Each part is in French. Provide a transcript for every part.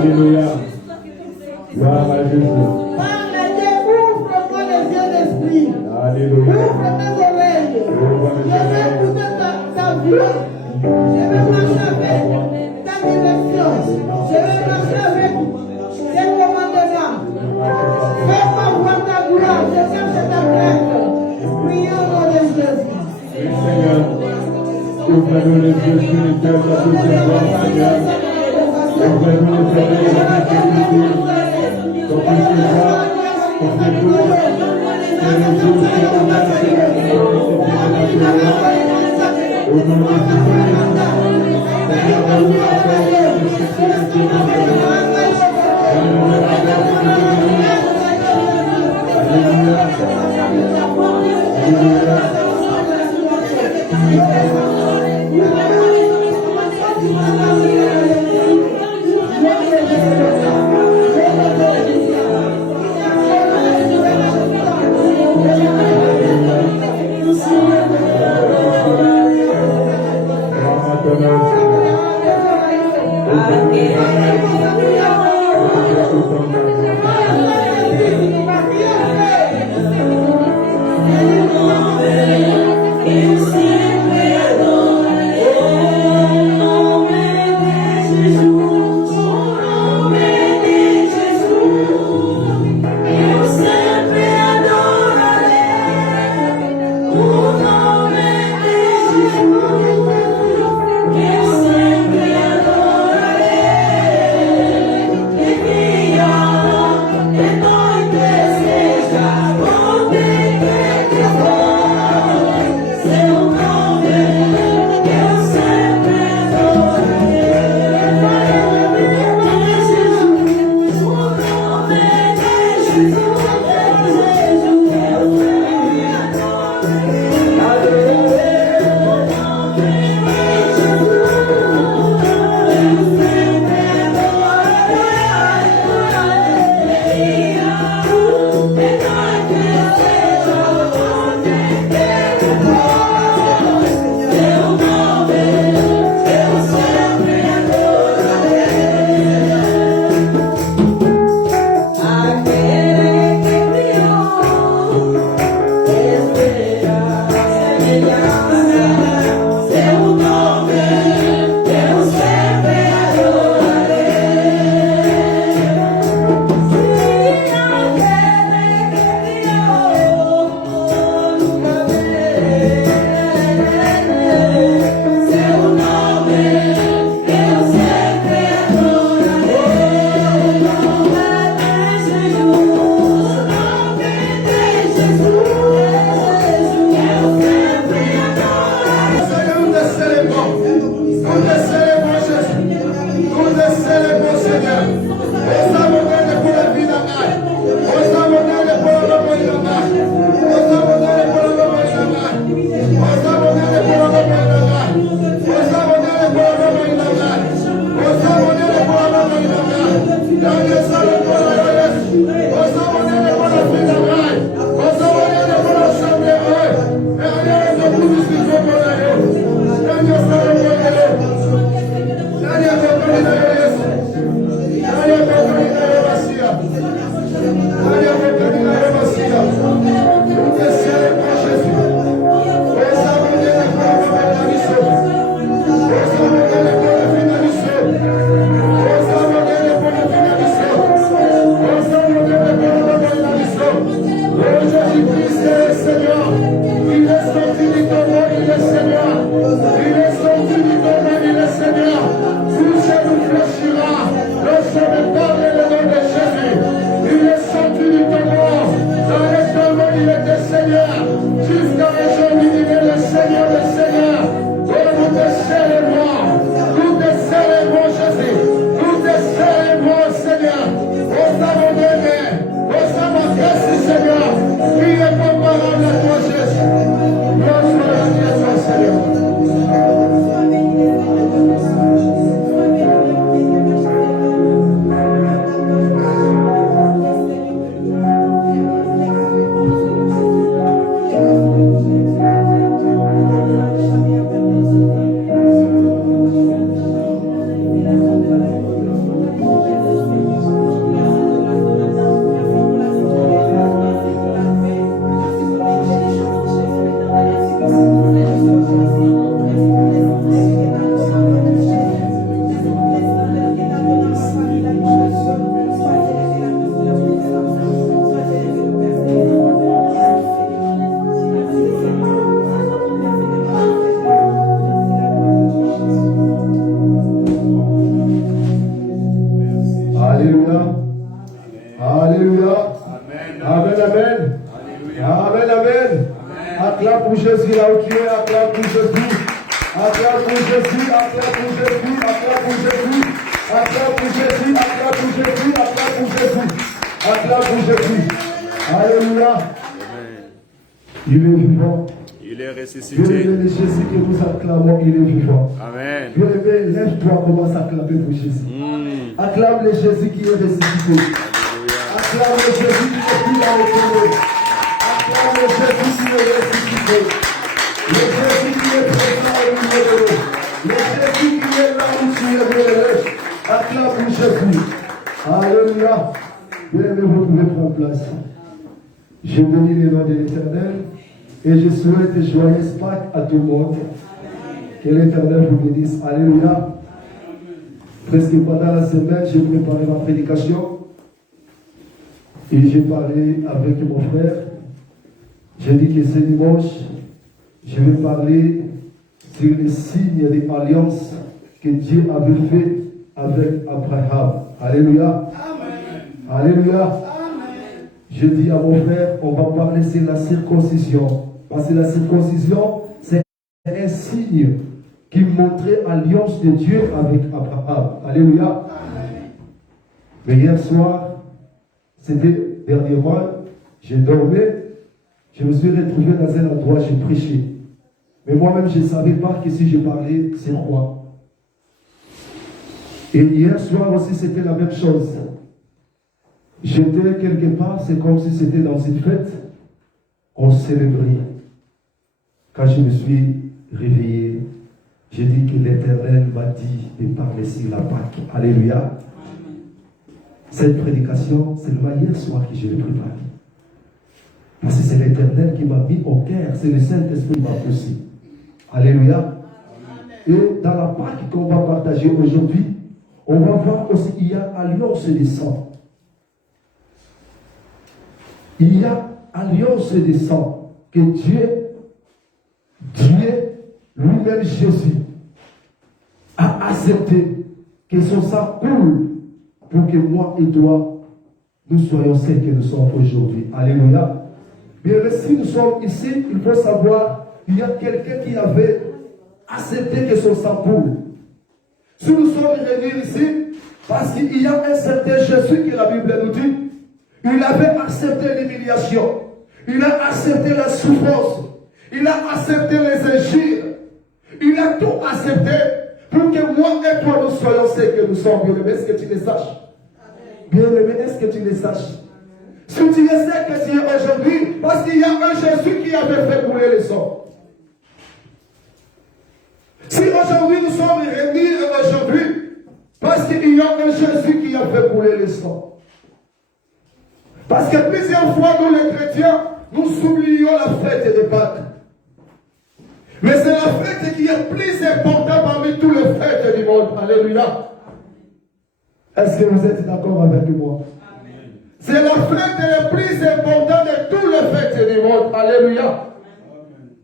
Alléluia. Gloire à Jésus. Ouvre-moi les yeux d'esprit. Alléluia. Ouvre mes oreilles. Je vais écouter ta voix. Je vais marcher avec ta direction. Je vais marcher avec tes commandements. Fais-moi voir ta gloire. Je cherche ta grâce. Prions au nom de Jésus. Seigneur, ouvre-nous les yeux spirituels de tous ces hommes, Seigneur. Ouvre-nous les oreilles de tes pour qu'ils se voient, pour qu'ils écoutent. C'est le jour qui est en place, Seigneur. Au nom de Jésus-Christ, Seigneur, donne-nous la force de ce que tu nous donnes. Donne-nous la force de ce que tu nous donnes. Alléluia. Alléluia. Amen. Amen, amen. Amen, amen. Acclame pour Jésus là où tu es, acclame pour Jésus. Acclame pour Jésus, acclame pour Jésus, acclame pour Jésus. Acclame pour Jésus, acclame pour Jésus, acclame pour Jésus. Acclame pour Jésus. Alléluia. Il est vivant. Il est ressuscité. Bien-aimé, Jésus que nous acclamons, il est vivant. Amen. Bien-aimé, lève-toi, commence à acclamer pour Jésus. Acclame le Jésus qui est ressuscité. Acclame le Jésus qui est plus dans le tombeau. Acclame le Jésus qui est ressuscité. Le Jésus qui est présent au milieu de nous. Le Jésus qui est là où tu es bien-aimé. Acclame pour Jésus. Alléluia. Bien-aimé, vous pouvez prendre place. Je bénis le nom de l'Éternel. Et je souhaite joyeuse Pâques à tout le monde. Que l'Éternel vous bénisse. Alléluia. Presque pendant la semaine, j'ai préparé ma prédication. Et j'ai parlé avec mon frère. J'ai dit que ce dimanche, je vais parler sur les signes de l'alliance que Dieu avait fait avec Abraham. Alléluia. Amen. Alléluia. Amen. Je dis à mon frère, on va parler sur la circoncision. Parce que la circoncision, c'est un signe qui montrait l'alliance de Dieu avec Abraham. Alléluia. Amen. Mais hier soir, c'était dernièrement, je dormais, je me suis retrouvé dans un endroit, j'ai prêché. Mais moi-même, je ne savais pas que si je parlais, c'est quoi. Et hier soir aussi, c'était la même chose. J'étais quelque part, c'est comme si c'était dans une fête, on célébrait. Quand je me suis réveillé, j'ai dit que l'Éternel m'a dit de parler sur la Pâque. Alléluia. Cette prédication, c'est le hier soir que je l'ai préparée. Parce que c'est l'Éternel qui m'a mis au cœur, c'est le Saint-Esprit qui m'a poussé. Alléluia. Et dans la Pâque qu'on va partager aujourd'hui, on va voir aussi qu'il y a alliance des sangs. Il y a alliance des sangs que Dieu lui-même Jésus a accepté que son sang coule pour que moi et toi, nous soyons ceux que nous sommes aujourd'hui. Alléluia. Bien, si nous sommes ici, il faut savoir, il y a quelqu'un qui avait accepté que son sang coule. Si nous sommes réunis ici, parce qu'il y a un certain Jésus que la Bible nous dit, il avait accepté l'humiliation, il a accepté la souffrance, il a accepté les injures, il a tout accepté pour que moi et toi nous soyons ceux que nous sommes. Bien-aimé, est-ce que tu les saches? Bien-aimé, est-ce que tu les saches? Si tu les sais que tu es aujourd'hui, parce qu'il y a un Jésus qui avait fait couler le sang. Si aujourd'hui nous sommes réunis aujourd'hui, parce qu'il y a un Jésus qui a fait couler le sang. Parce que plusieurs fois, nous les chrétiens, nous oublions la fête de Pâques. Mais c'est la fête qui est plus importante parmi toutes les fêtes du monde. Alléluia. Est-ce que vous êtes d'accord avec moi? Amen. C'est la fête la plus importante de toutes les fêtes du monde. Alléluia. Amen.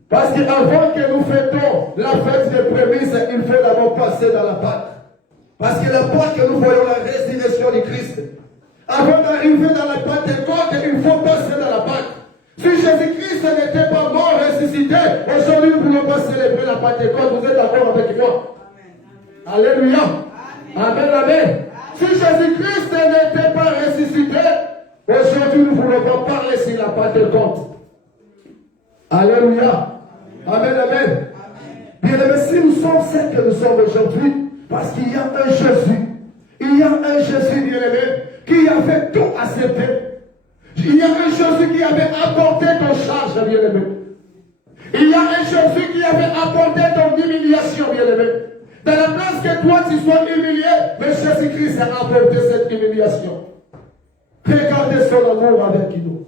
Parce qu'avant que nous fêtons la fête des prémices, il faut d'abord passer dans la Pâque. Parce que la Pâque, nous voyons la résurrection du Christ. Avant d'arriver dans la Pentecôte, il faut passer dans la Pâque. Si Jésus-Christ n'était pas mort, ressuscité, aujourd'hui nous ne pouvons pas célébrer la Pentecôte. Vous êtes d'accord avec moi? Amen. Alléluia. Amen, amen. Si Jésus-Christ n'était pas ressuscité, aujourd'hui nous ne pouvons pas parler sur la Pentecôte. Alléluia. Amen, amen. Bien aimé, si nous sommes ceux que nous sommes aujourd'hui, parce qu'il y a un Jésus, il y a un Jésus bien aimé, qui avait tout accepté. Il y a un Jésus qui avait apporté ton charge, bien aimé. Il y a un Jésus qui avait apporté ton humiliation, bien aimé. Dans la place que toi tu sois humilié, mais Jésus-Christ a apporté cette humiliation. Regardez son amour avec nous.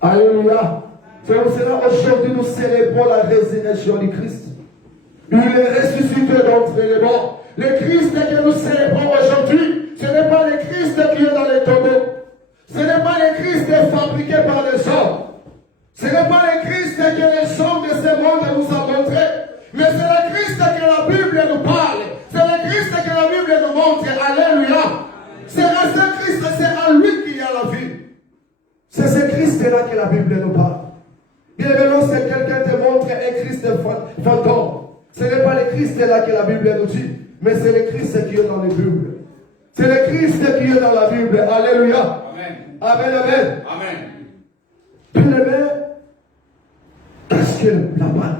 Alléluia. C'est pour cela aujourd'hui nous célébrons la résurrection du Christ. Il est ressuscité d'entre les morts. Le Christ que nous célébrons aujourd'hui, ce n'est pas le Christ qui est dans les tombeaux. Ce n'est pas le Christ fabriqué par les hommes. Ce n'est pas le Christ que les hommes de ce monde nous ont montré. Mais c'est le Christ que la Bible nous parle. C'est le Christ que la Bible nous montre. Alléluia. C'est à ce Christ, c'est à lui qu'il y a la vie. Christ est là que la Bible nous parle. Bien évidemment, si quelqu'un te montre un Christ fantôme, ce n'est pas le Christ là que la Bible nous dit, mais c'est le Christ qui est dans la Bible. C'est le Christ qui est dans la Bible. Alléluia. Amen. Amen, amen. Amen. Bien aimé, qu'est-ce que la Pâque?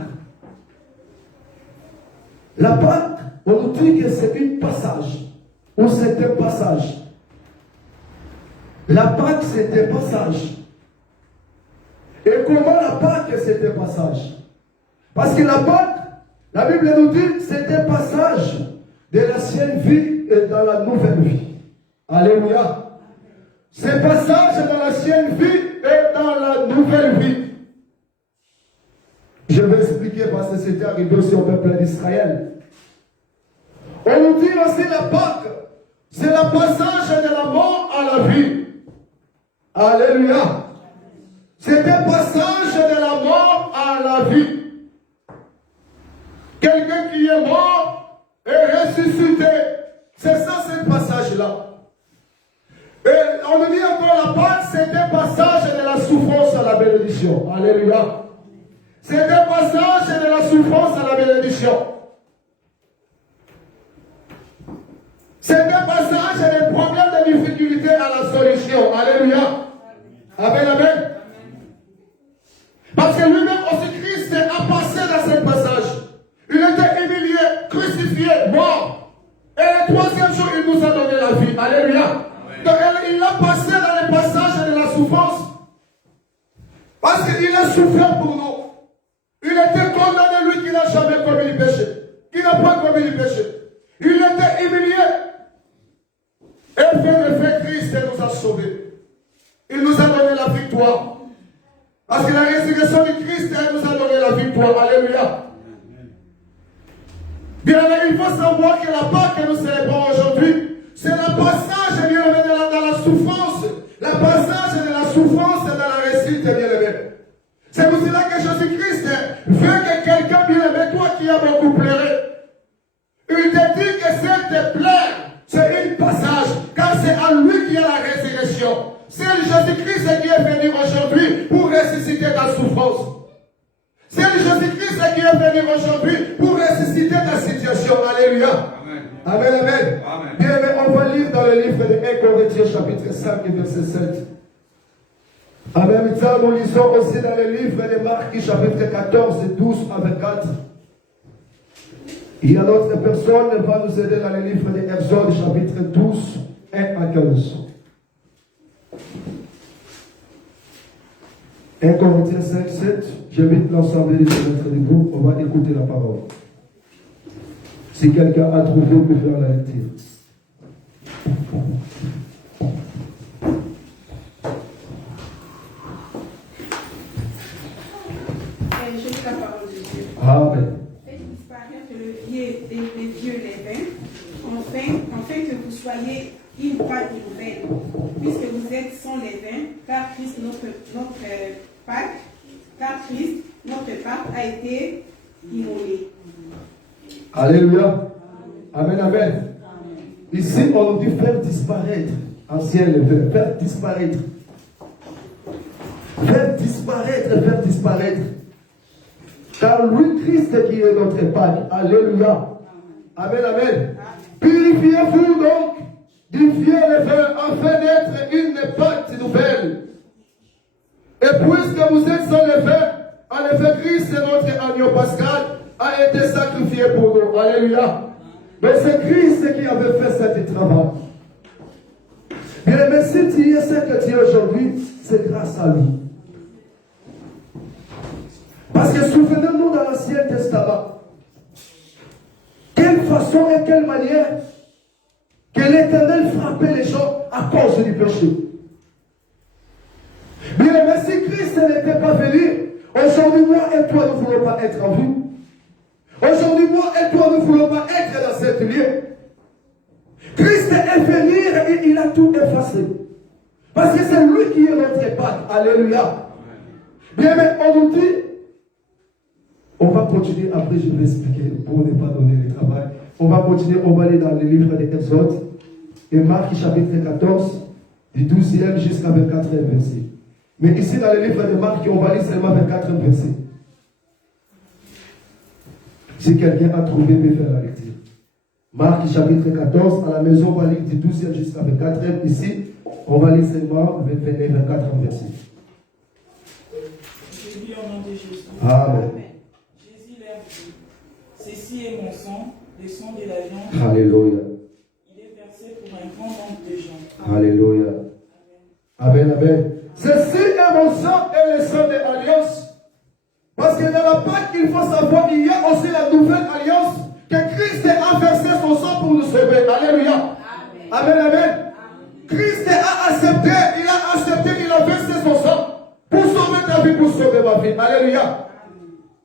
La Pâque, on nous dit que c'est un passage, ou c'est un passage. La Pâque, c'est un passage. Et comment la Pâque, c'est un passage? Parce que la Pâque, la Bible nous dit, c'est un passage de l'ancienne vie et dans la nouvelle vie. Alléluia. C'est passage dans l'ancienne vie et dans la nouvelle vie. Je vais expliquer parce que c'était arrivé aussi au peuple d'Israël. On nous dit aussi la Pâque, c'est le passage de la mort à la vie. Alléluia. C'est un passage de la mort à la vie. Quelqu'un qui est mort est ressuscité. C'est ça, ce passage-là. Et on nous dit encore la Pâque, c'est un passage de la souffrance à la bénédiction. Alléluia. C'est un passage de la souffrance à la bénédiction. C'est un passage des problèmes, de difficultés à la solution. Alléluia. Amen, amen. Parce que lui-même aussi, Christ a passé dans ce passage. Il était humilié, crucifié, mort. Et le troisième jour, il nous a donné la vie. Alléluia. Amen. Donc il a passé dans le passage de la souffrance. Parce qu'il a souffert pour nous. Il était condamné, lui qui n'a jamais commis le péché. Qui n'a pas commis le péché. Il était humilié. Et le fait Christ nous a sauvés. Il nous a donné la victoire. Parce que la résurrection de Christ, elle nous a donné la victoire. Alléluia. Bien aimé, il faut savoir que la Pâque que nous célébrons aujourd'hui, c'est le passage, bien aimé, dans la souffrance. Le passage de la souffrance et de la réussite, bien aimé. C'est pour cela que Jésus-Christ veut que quelqu'un, bien aimé, toi qui as beaucoup pleuré, il te dit que s'il te plaît, c'est un passage, car c'est à lui qu'il y a la résurrection. C'est Jésus-Christ qui est venu aujourd'hui pour ressusciter ta souffrance. C'est Jésus-Christ qui est venu aujourd'hui pour ressusciter ta situation. Alléluia. Amen. Amen, amen. Amen. Bien aimé, on va lire dans le livre de 1 Corinthiens chapitre 5 et verset 7. En même temps, nous lisons aussi dans le livre de Marc chapitre 14 et 12 à 24. Il y a d'autres personnes qui vont nous aider dans le livre de Exode chapitre 12, 1 à 15. 1 Corinthiens 5, 7, j'invite l'ensemble des maîtres du groupe, on va écouter la parole. Si quelqu'un a trouvé, on peut faire la lecture. Je lis la parole de Dieu. Amen. Faites disparaître les vieux levains, afin que vous soyez une Pâque nouvelle, puisque vous êtes sans levain, car Christ, notre Pâque, a été immolé. Alléluia. Amen, amen. Ici, on nous dit faire disparaître. Ancien levain, faire disparaître. Faire disparaître, faire disparaître. Car lui, Christ qui est notre Pâque. Alléluia. Amen, amen. Purifiez-vous donc du vieux levain afin d'être une Pâque nouvelle. Et puisque vous êtes sans levain, en effet, Christ, notre agneau pascal, a été sacrifié pour nous. Alléluia. Mais c'est Christ qui avait fait ce travail. Bien aimé, si tu es ce que tu es aujourd'hui, c'est grâce à lui. Parce que souvenez-nous dans l'Ancien Testament, quelle façon et quelle manière que l'Éternel frappait les gens à cause du péché. Bien aimé, si Christ n'était pas venu, aujourd'hui moi et toi ne voulons pas être en vie. Aujourd'hui moi et toi ne voulons pas être dans cette lieu. Christ est venu et il a tout effacé. Parce que c'est lui qui est notre Pâque. Alléluia. Bien aimé, on nous dit, on va continuer, après je vais expliquer pour ne pas donner le travail. On va continuer, on va aller dans le livre de Exode et Marc chapitre 14, du 12e jusqu'à 24e verset. Mais ici, dans le livre de Marc, on va lire seulement 24 versets. Si quelqu'un a trouvé, peut faire la lecture. Marc chapitre 14, à la maison, on va lire du 12e jusqu'à 24e. Ici, on va lire seulement 24 versets. Je lis au nom de Jésus. Amen. Jésus leur dit, ceci est mon sang, le sang de l'alliance. Alléluia. Il est versé pour un grand nombre de gens. Alléluia. Amen, amen. Ceci est mon sang et le sang de l'alliance. Parce que dans la Pâque, il faut savoir qu'il y a aussi la nouvelle alliance que Christ a versé son sang pour nous sauver. Alléluia. Amen, amen. Christ a accepté, il a versé son sang pour sauver ta vie, pour sauver ma vie. Alléluia.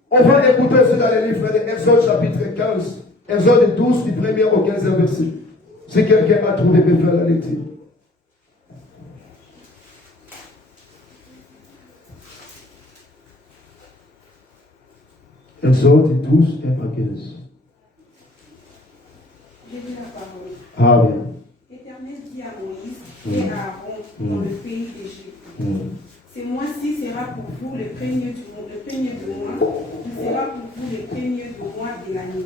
On va écouter aussi dans le livre d'Exode chapitre 15, Exode 12 du 1er au 15e verset. Si quelqu'un a trouvé, peut faire la lecture. Exode 12 et 15. J'ai lu la parole. Amen. L'Éternel dit à Moïse et à Aaron dans le pays d'Égypte. Ce mois-ci sera pour vous le premier du mois, il sera pour vous le premier du mois de l'année.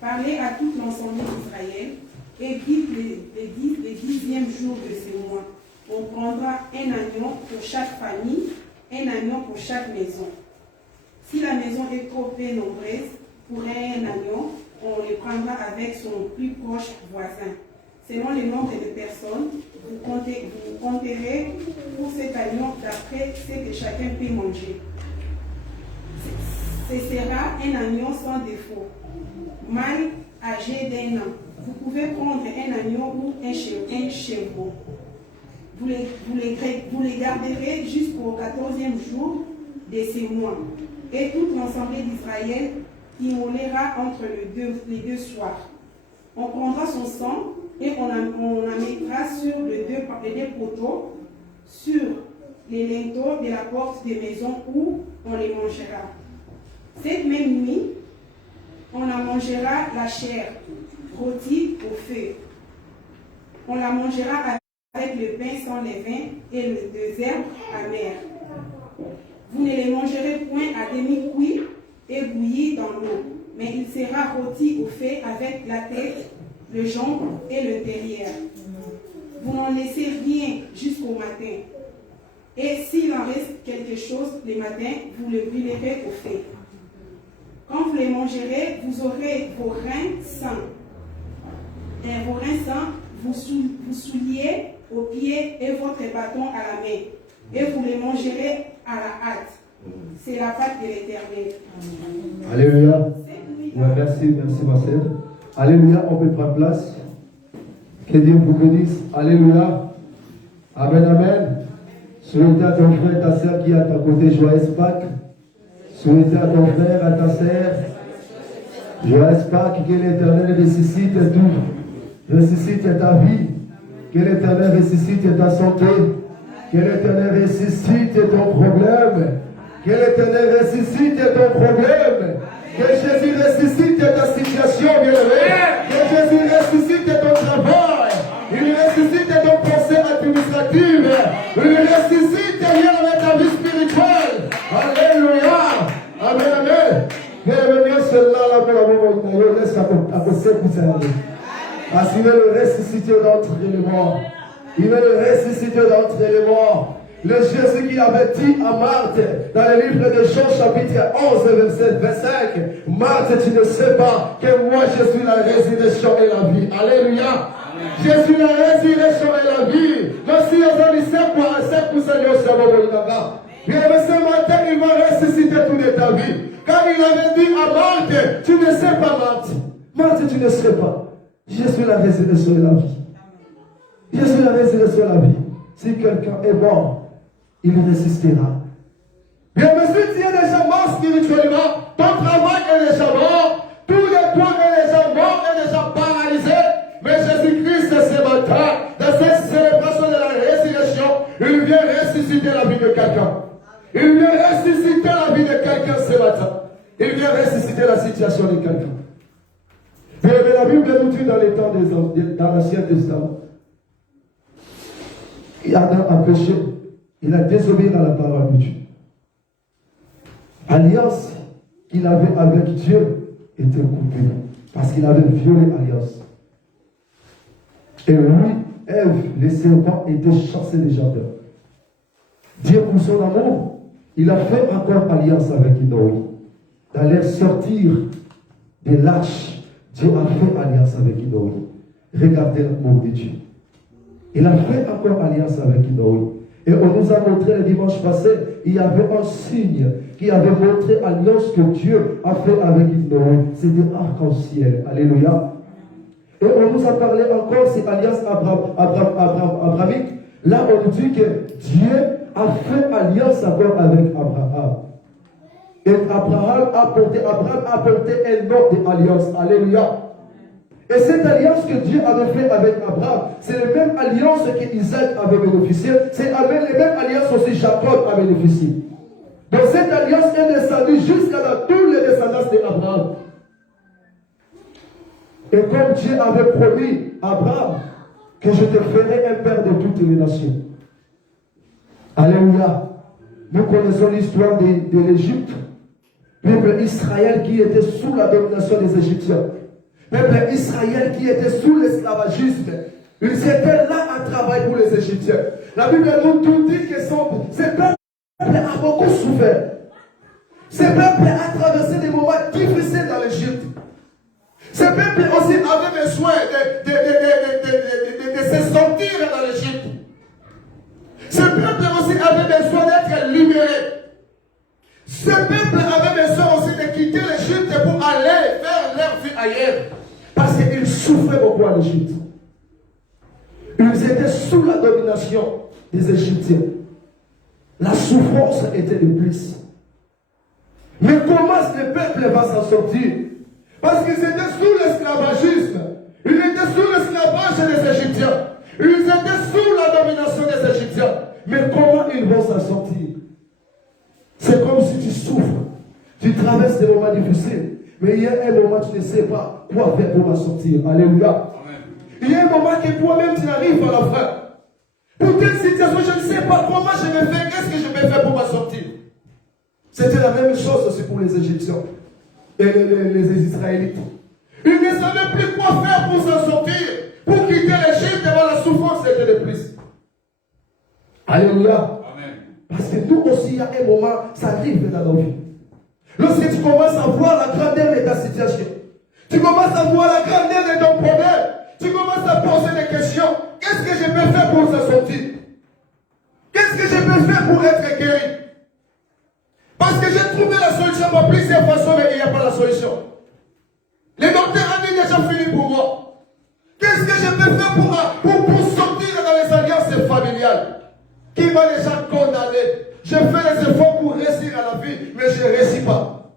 Parlez à tout l'ensemble d'Israël et dites le 10e jour de ce mois. On prendra un agneau pour chaque famille, un agneau pour chaque maison. Si la maison est trop peu nombreuse pour un agneau, on le prendra avec son plus proche voisin. Selon le nombre de personnes, vous compterez pour cet agneau d'après ce que chacun peut manger. Ce sera un agneau sans défaut, mâle âgé d'1 an. Vous pouvez prendre un agneau ou un chèvreau. Vous les garderez jusqu'au 14e jour de ce mois. Et toute l'assemblée d'Israël immolera entre les deux soirs. On prendra son sang et on la mettra sur les deux poteaux, sur les linteaux de la porte des maisons où on les mangera. Cette même nuit, on en mangera la chair rôtie au feu. On la mangera avec le pain sans levain et les herbes amères. Vous ne les mangerez point à demi-cuit et bouillis dans l'eau, mais il sera rôti au feu avec la tête, le jambe et le derrière. Vous n'en laissez rien jusqu'au matin. Et s'il en reste quelque chose le matin, vous le brûlerez au feu. Quand vous les mangerez, vous aurez vos reins sains. Et vos reins sains, vous souliez aux pieds et votre bâton à la main. Et vous les mangerez à la hâte. C'est la Pâque de l'Éternel. Alléluia. Ouais, merci ma sœur. Alléluia, on peut prendre place. Que Dieu vous bénisse. Alléluia. Amen, amen. Souhaitez à ton frère, ta sœur qui est à ta côté, joyeuse Pâques. Souhaitez à ton frère, à ta sœur, joyeuse Pâques, que l'Éternel ressuscite tout. Ressuscite ta vie. Que l'Éternel ressuscite ta santé. Que l'Éternel ressuscite ton problème. Que l'Éternel ressuscite ton problème. Que Jésus ressuscite ta situation, bien-aimé. Que Jésus ressuscite ton travail. Il ressuscite ton pensée administrative. Il ressuscite bien ta vie spirituelle. Alléluia. Amen, amen. Bienvenue cela là pour la moment. Laisse à poser pour ça. Parce qu'il est le ressuscité d'entre les morts. Il est le ressuscité d'entre les morts. Le Jésus qui avait dit à Marthe, dans le livre de Jean chapitre 11, verset 25, Marthe, tu ne sais pas que moi je suis la résurrection et la vie. Alléluia. Je suis la résurrection et la vie. Merci aux amis, c'est pour Seigneur, c'est mon bien, mais ce matin, il va ressusciter toute ta vie. Car il avait dit à Marthe, tu ne sais pas, Marthe. Marthe, tu ne sais pas. Je suis la résurrection et la vie. Je suis la résurrection et la vie. Si quelqu'un est mort, il ressuscitera. Bien, mais si tu es déjà mort spirituellement, ton travail est déjà mort, tous les points est déjà mort, est déjà paralysé. Mais Jésus-Christ, ce matin, dans cette célébration de la résurrection, il vient ressusciter la vie de quelqu'un. Il vient ressusciter la vie de quelqu'un ce matin. Il vient ressusciter la situation de quelqu'un. Mais la Bible nous dit dans les temps dans l'Ancien Testament, Adam a péché. il a désobéi à la parole de Dieu. Alliance qu'il avait avec Dieu était coupée parce qu'il avait violé l'alliance. Et lui, Ève, les serpents étaient chassés des jardins. Dieu, pour son amour, il a fait encore alliance avec Noé. D'aller sortir des lâches, Dieu a fait alliance avec Noé. Regardez l'amour de Dieu. Il a fait encore alliance avec Noé. Et on nous a montré le dimanche passé, il y avait un signe qui avait montré l'alliance que Dieu a fait avec Noé. C'était arc-en-ciel. Alléluia. Et on nous a parlé encore de cette alliance abrahamique. Là, on nous dit que Dieu a fait alliance encore avec Abraham. Et Abraham a porté un nom d'alliance. Alléluia. Et cette alliance que Dieu avait fait avec Abraham, c'est la même alliance qu'Isaac avait bénéficié. C'est la même alliance aussi Jacob a bénéficié. Donc cette alliance est descendue jusqu'à tous les descendants d'Abraham. Et comme Dieu avait promis à Abraham que je te ferai un père de toutes les nations. Alléluia. Nous connaissons l'histoire de l'Égypte. Peuple Israël qui était sous la domination des Égyptiens. Peuple Israël qui était sous l'esclavagisme. Ils étaient là à travailler pour les Égyptiens. La Bible nous dit que ce peuple a beaucoup souffert. Ce peuple a traversé des moments difficiles dans l'Égypte. Ce peuple aussi avait besoin de se sortir dans l'Égypte. Ce peuple aussi avait besoin d'être libéré. Ce peuple avait besoin aussi de quitter l'Égypte pour aller faire leur vie ailleurs. Parce qu'ils souffraient beaucoup en Égypte. Ils étaient sous la domination des Égyptiens. La souffrance était de plus. Mais comment le peuple va s'en sortir? Parce qu'ils étaient sous l'esclavagisme. Ils étaient sous l'esclavage des Égyptiens. Ils étaient sous la domination des Égyptiens. Mais comment ils vont s'en sortir? C'est comme si tu souffres. Tu traverses des moments difficiles. Mais il y a un moment où tu ne sais pas quoi faire pour m'en sortir. Alléluia. Amen. Il y a un moment que toi-même tu arrives à la fin. Pour telle situation, je ne sais pas comment je vais faire. Qu'est-ce que je vais faire pour m'en sortir? C'était la même chose aussi pour les Égyptiens et les Israélites. Ils ne savaient plus quoi faire pour s'en sortir. Pour quitter l'Égypte devant la souffrance était de plus. Alléluia. Amen. Parce que nous aussi, il y a un moment, ça arrive dans nos vies. Lorsque tu commences à voir la grandeur de ta situation, tu commences à voir la grandeur de ton problème, tu commences à poser des questions. Qu'est-ce que je peux faire pour s'en sortir? Qu'est-ce que je peux faire pour être guéri? Parce que j'ai trouvé la solution par plusieurs façons, mais il n'y a pas la solution. Les docteurs ont dit déjà fini pour moi. Qu'est-ce que je peux faire pour sortir dans les alliances familiales qui m'a déjà condamné? Je fais les efforts pour réussir à la vie, mais je ne réussis pas.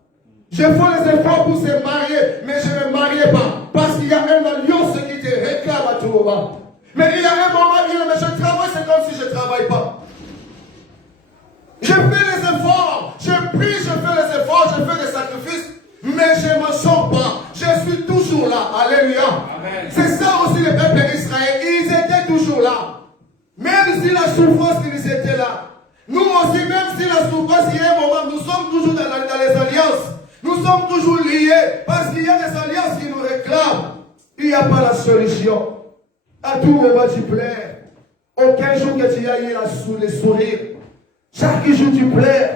Je fais les efforts pour se marier, mais je ne me marie pas. Parce qu'il y a une alliance qui te réclame à tout moment. Mais il y a un moment où mais je travaille, c'est comme si je ne travaille pas. Je fais les efforts, je prie, je fais les efforts, je fais des sacrifices, mais je ne m'en sors pas. Je suis toujours là. Alléluia. C'est ça aussi le peuple d'Israël. Ils étaient toujours là. Même si la souffrance, ils étaient là. Nous aussi, même si la souffrance, il y a un moment, nous sommes toujours dans les alliances. Nous sommes toujours liés parce qu'il y a des alliances qui nous réclament. Il n'y a pas la solution. À tout moment, tu pleures. Aucun jour que tu ailles là sous les sourires. Chaque jour, tu pleures.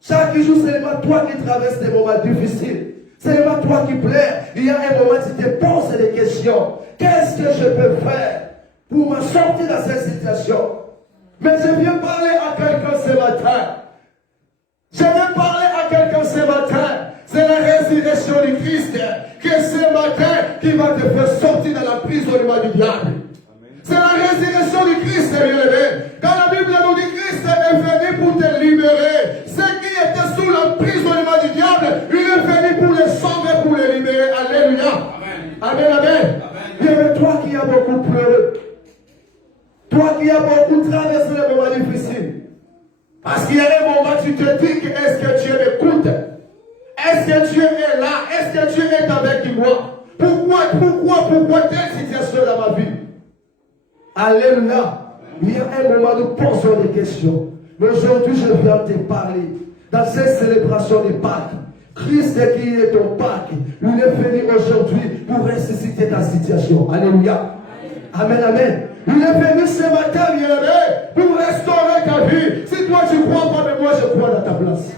Chaque jour, c'est seulement toi qui traverses des moments difficiles. C'est seulement toi qui pleures. Il y a un moment, tu te poses des questions. Qu'est-ce que je peux faire pour me sortir de cette situation? Mais je viens parler à quelqu'un ce matin. Je viens parler à quelqu'un ce matin. C'est la résurrection du Christ qui est ce matin qui va te faire sortir de la prisonnière du diable. C'est la résurrection du Christ, bien-aimé. Quand la Bible nous dit Christ est venu pour te libérer, ceux qui étaient sous l'emprisonnement du diable, il est venu pour les sauver, pour les libérer. Alléluia. Amen, amen. Bien, toi qui as beaucoup pleuré, toi qui as beaucoup traversé les moments difficiles, parce qu'il y a un moment où tu te dis que est-ce que Dieu m'écoute? Est-ce que Dieu est là? Est-ce que Dieu est avec moi? Pourquoi telle situation dans ma vie? Alléluia. Il y a un moment où nous posons des questions. Mais aujourd'hui, je viens te parler. Dans cette célébration de Pâques, Christ qui est ton Pâques, il est venu aujourd'hui pour ressusciter ta situation. Alléluia. Amen, amen. Il est venu ce matin, bien-aimé, pour restaurer ta vie. Si toi tu crois pas, mais moi je crois dans ta place.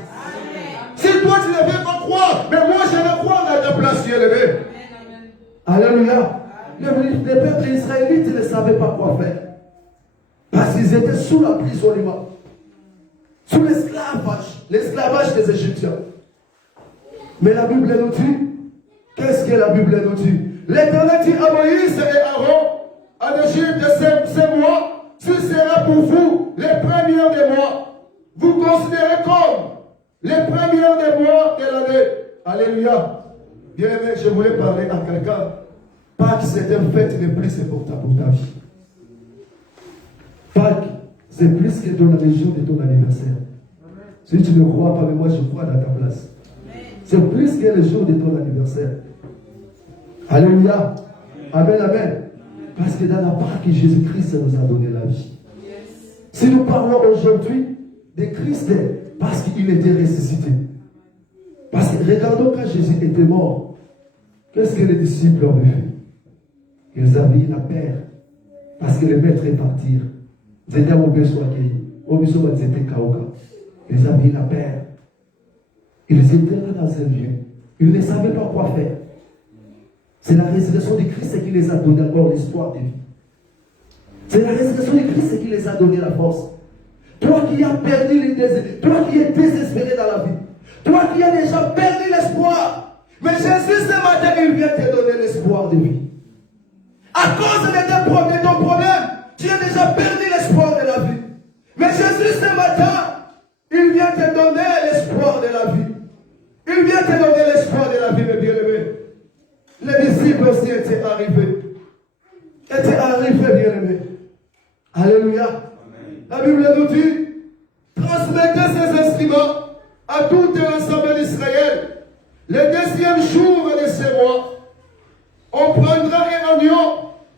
Si toi tu ne veux pas croire, mais moi je ne crois dans ta place, bien-aimé. Alléluia. Les peuples israélites ne savaient pas quoi faire. Parce qu'ils étaient sous l'emprisonnement. Sous l'esclavage des Égyptiens. Mais la Bible nous dit, qu'est-ce que la Bible nous dit? L'Éternel dit à Moïse et Aaron, en Égypte, ces mois, ce sera pour vous les premiers des mois. Vous considérez comme les premiers des mois de l'année. Alléluia. Bien aimé, je voulais parler à quelqu'un. Pâques, c'est une fête de plus important pour ta vie. Pâques, c'est plus que ton religion de ton anniversaire. Si tu ne crois pas, mais moi je crois dans ta place. C'est plus que le jour de ton anniversaire. Alléluia. Amen, amen. Parce que dans la Pâques, Jésus-Christ nous a donné la vie. Si nous parlons aujourd'hui de Christ, parce qu'il était ressuscité. Parce que regardons quand Jésus était mort, qu'est-ce que les disciples avaient fait? Ils avaient la paix. Parce que les maîtres partirent. Ils étaient au besoin accueillis. Au besoin, ils étaient kaoka. Ils avaient la paix. Ils étaient là dans un lieu. Ils ne savaient pas quoi faire. C'est la résurrection de Christ qui les a donné encore l'espoir de vie. C'est la résurrection de Christ qui les a donné la force. Toi qui as perdu les désirs, toi qui es désespéré dans la vie, toi qui as déjà perdu l'espoir, mais Jésus ce matin, il vient te donner l'espoir de vie. À cause de ton problème, tu as déjà perdu l'espoir de la vie. Mais Jésus ce matin, il vient te donner l'espoir de la vie. Il vient te donner l'espoir de la vie, mes bien-aimés. Les disciples aussi étaient arrivés. Bien-aimés. Alléluia. Amen. La Bible nous dit, transmettez ces instruments à tout l'ensemble d'Israël. Le deuxième jour de ce mois, on prendra un agneau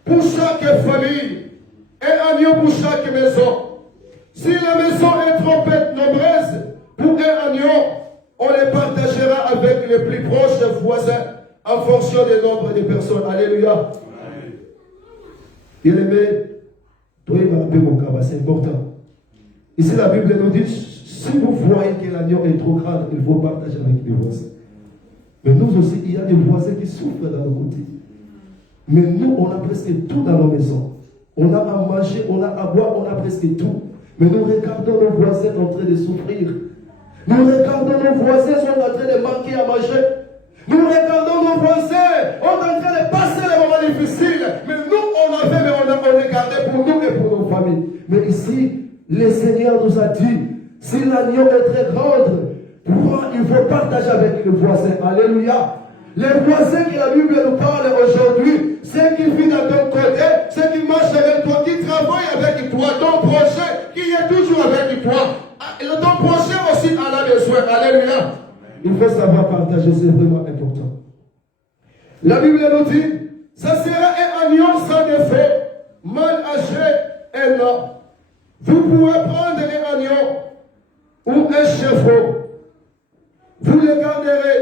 pour chaque famille, un agneau pour chaque maison. Si la maison est trop nombreuse, pour un agneau, on les partagera avec les plus proches voisins en fonction du nombre de personnes. Alléluia. Bien-aimé, toi, il m'a appelé mon cas, c'est important. Ici, la Bible nous dit, si vous voyez que l'agneau est trop grand, il faut partager avec les voisins. Mais nous aussi, il y a des voisins qui souffrent dans nos côtés. Mais nous, on a presque tout dans nos maisons. On a à manger, on a à boire, on a presque tout. Mais nous regardons nos voisins en train de souffrir. Nous regardons nos voisins sont en train de manquer à manger. Nous regardons nos voisins, on est en train de passer les moments difficiles. Mais nous, on avait, mais on regardait pour nous et pour nos familles. Mais ici, le Seigneur nous a dit, si l'agneau est très grand, pourquoi il faut partager avec les voisins? Alléluia. Les voisins que la Bible nous parle aujourd'hui, ceux qui vivent dans ton côté, ceux qui marchent avec toi, qui travaillent avec toi, ton projet, qui est toujours avec toi. Ton projet aussi en a besoin. Alléluia. Il faut savoir partager, c'est vraiment important. La Bible nous dit, ça sera un agneau sans défaut, mal âgé et non. Vous pouvez prendre un agneau ou un chevreau. Vous le garderez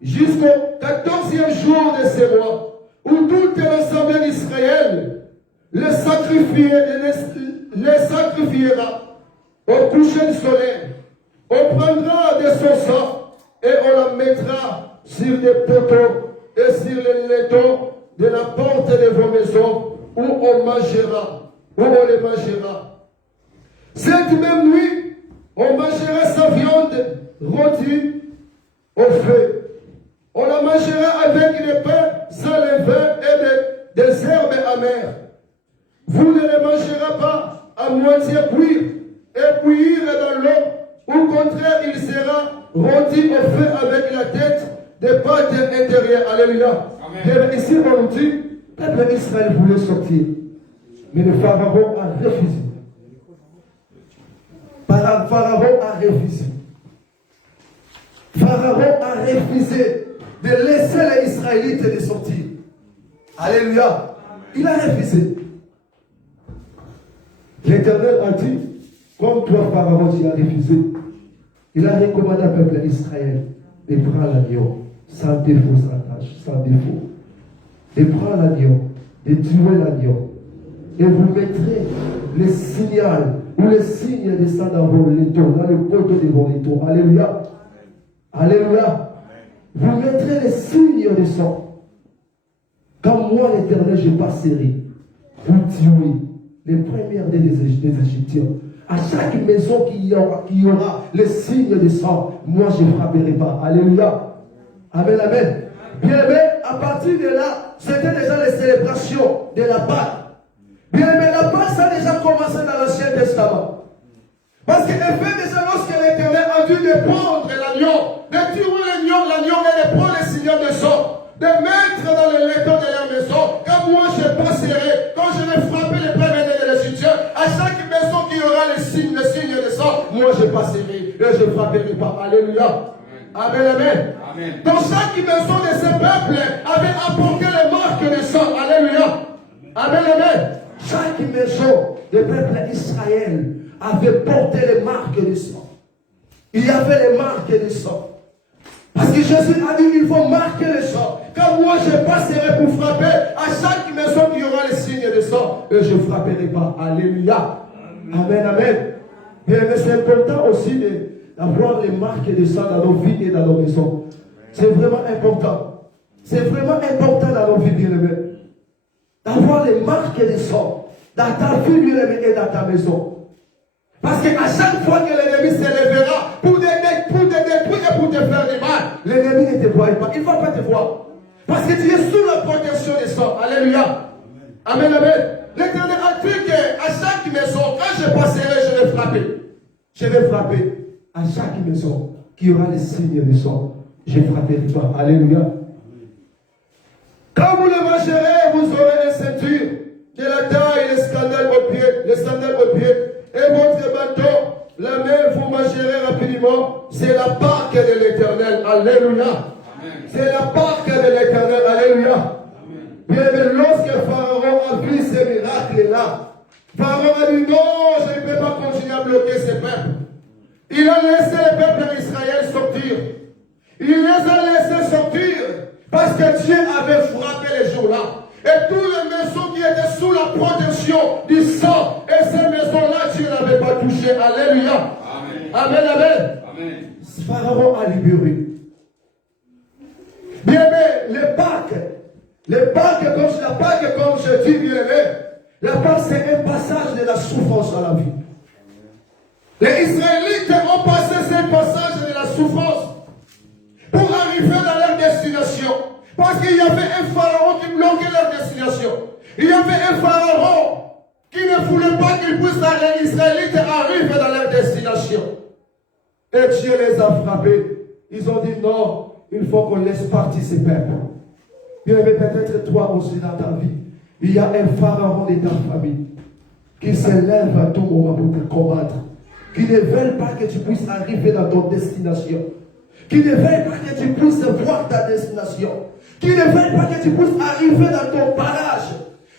jusqu'au 14e jour de ce mois, où tout l'assemblée d'Israël le sacrifiera au coucher du soleil. On prendra de son sang et on la mettra sur des poteaux et sur les lettons de la porte de vos maisons où on mangera, où on les mangera. Cette même nuit, on mangera sa viande rôtie au feu. On la mangera avec des pains sans levain et des herbes amères. Vous ne les mangerez pas à moitié cuire et cuire dans l'eau. Au contraire, il sera rôti au feu avec la tête des pâtes intérieures. Alléluia. Et ici, on nous dit, le peuple d'Israël voulait sortir. Mais le Pharaon a refusé. Pharaon a refusé. Pharaon a refusé de laisser les Israélites de sortir. Alléluia. Il a refusé. L'Éternel a dit, Comme toi, Pharaon, tu as refusé. Il a recommandé au peuple d'Israël de prendre l'agneau, sans défaut, sans tâche, sans défaut. De prendre l'agneau, de tuer l'agneau. Et vous mettrez le signal ou le signe de ça dans vos létons, dans le poteau de vos létons. Alléluia. Alléluia. Vous mettrez le signe de sang. Comme moi, l'Éternel, je passerai. Vous tuez les premières des Égyptiens. À chaque maison qui y aura le signe de sang, moi je ne frapperai pas. Alléluia. Amen, amen. Bien aimé, à partir de là, c'était déjà les célébrations de la Pâque. Bien aimé, la Pâque, ça a déjà commencé dans l'Ancien Testament. Parce qu'en fait, déjà lorsque l'Éternel a dû de prendre l'agneau, de tuer l'agneau et de prendre le signe de sang, de mettre dans le laiton de la maison, quand moi je passerai, quand je vais frapper les premiers de l'Égyptien, à chaque maison qui aura le signe de sang, moi je passerai et je ne frapperai pas. Alléluia. Amen, amen. Amen. Dans chaque maison de ce peuple avait apporté les marques de sang. Alléluia. Amen, amen. Chaque maison du peuple d'Israël avait porté les marques de sang. Il y avait les marques de sang. Parce que Jésus a dit qu'il faut marquer le sang. Quand moi je passerai pour frapper, à chaque maison il y aura le signe de sang, et je ne frapperai pas. Alléluia. Amen, amen. Mais c'est important aussi d'avoir les marques de sang dans nos vies et dans nos maisons. C'est vraiment important. C'est vraiment important dans nos vies, bien-aimés. D'avoir les marques de sang dans ta vie, bien-aimé, et dans ta maison. Parce qu'à chaque fois que l'ennemi se lèvera pour te détruire et pour te faire du mal, l'ennemi ne te voit pas. Il ne va pas te voir. Parce que tu es sous la protection des sang. Alléluia. Amen, amen. L'Éternel a dit qu'à chaque maison, quand je passerai, je vais frapper. Je vais frapper. À chaque maison qui aura les signes de sang, je ne frapperai pas. Alléluia. Quand vous le mangerez, vous aurez une ceinture de la taille et les sandales aux pieds. Et votre bâton, la main, vous mangerez rapidement. C'est la Pâque de l'Éternel. Alléluia. C'est la Pâque de l'Éternel. Alléluia. Bien, mais lorsque Pharaon a vu ces miracles-là, Pharaon a dit non, je ne peux pas continuer à bloquer ces peuples. Il a laissé le peuple d'Israël sortir. Il les a laissés sortir parce que Dieu avait frappé les jours-là. Et toutes les maisons qui étaient sous la protection du sang, et ces maisons-là, Dieu n'avait pas touché. Alléluia. Amen, amen. Amen. Pharaon a libéré. Bien aimé, les Pâques, comme je dis, bien aimé, la Pâque, c'est un passage de la souffrance à la vie. Les Israélites ont passé ce passage de la souffrance pour arriver dans leur destination. Parce qu'il y avait un pharaon qui bloquait leur destination. Il y avait un pharaon qui ne voulait pas qu'ils puissent les Israélites arriver dans leur destination. Et Dieu les a frappés. Ils ont dit non, il faut qu'on laisse partir ces peuples. Bien aimé, peut-être toi aussi dans ta vie, il y a un pharaon de ta famille qui se lève à tout moment pour te combattre. Qui ne veulent pas que tu puisses arriver dans ton destination. Qui ne veulent pas que tu puisses voir ta destination. Qui ne veulent pas que tu puisses arriver dans ton barrage.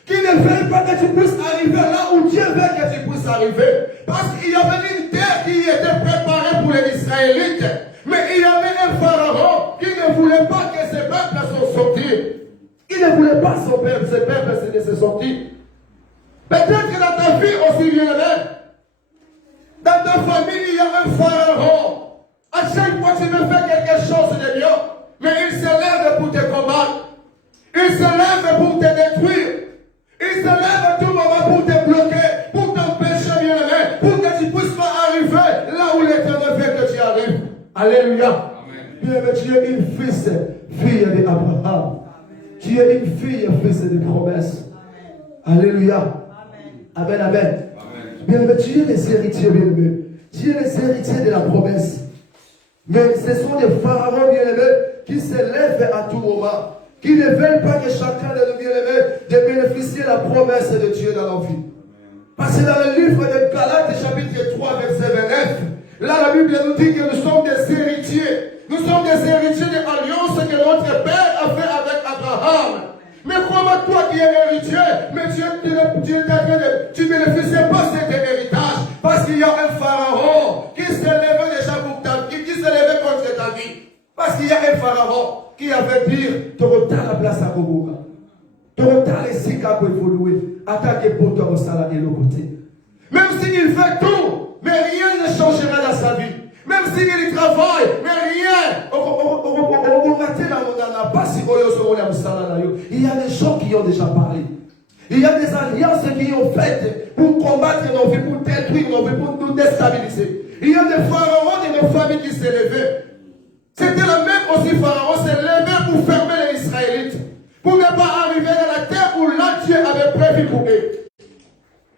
Qui ne veulent pas que tu puisses arriver là où Dieu veut que tu puisses arriver. Parce qu'il y avait une terre qui était préparée pour les Israélites. Mais il y avait un pharaon qui ne voulait pas que ces peuples soient sortis. Il ne voulait pas ces peuples se sortir. Peut-être dans ta vie aussi, bien aimé. Dans ta famille, il y a un pharaon. À chaque fois que tu veux faire quelque chose de bien, mais il se lève pour te combattre. Il se lève pour te détruire. Il se lève à tout moment pour te bloquer, pour t'empêcher, bien aimé, pour que tu ne puisses pas arriver là où l'Éternel veut que tu arrives. Alléluia. Bien aimé, tu es une fille d'Abraham. Tu es une fils de promesses. Alléluia. Amen, amen. Bien aimé, tu es les héritiers, bien aimé. Tu es les héritiers de la promesse. Mais ce sont des pharaons bien-aimés qui se lèvent à tout moment, qui ne veulent pas que chacun de nos bien-aimés de bénéficier de la promesse de Dieu dans nos vies. Parce que dans le livre de Galates, chapitre 3, verset 29, là la Bible nous dit que nous sommes des héritiers. Nous sommes des héritiers de l'alliance que notre Père a fait avec Abraham. Mais comment toi qui es héritier, mais tu ne bénéficiais pas de cet héritage, parce qu'il y a un Pharaon qui avait dit, tu retard la place à Koboka. Tu retard les sika pour évoluer. Attaquer pour toi au salaire et l'autre côté. Même s'il fait tout, mais rien ne changera dans sa vie. Même s'il travaille, mais rien. Il y a des gens qui ont déjà parlé. Il y a des alliances qui ont faites pour combattre nos vies, pour détruire nos vies, pour nous déstabiliser. Il y a des pharaons de nos familles qui s'est levé. C'était le même aussi pharaon s'est levé pour fermer les Israélites. Pour ne pas arriver dans la terre où là Dieu avait prévu pour eux.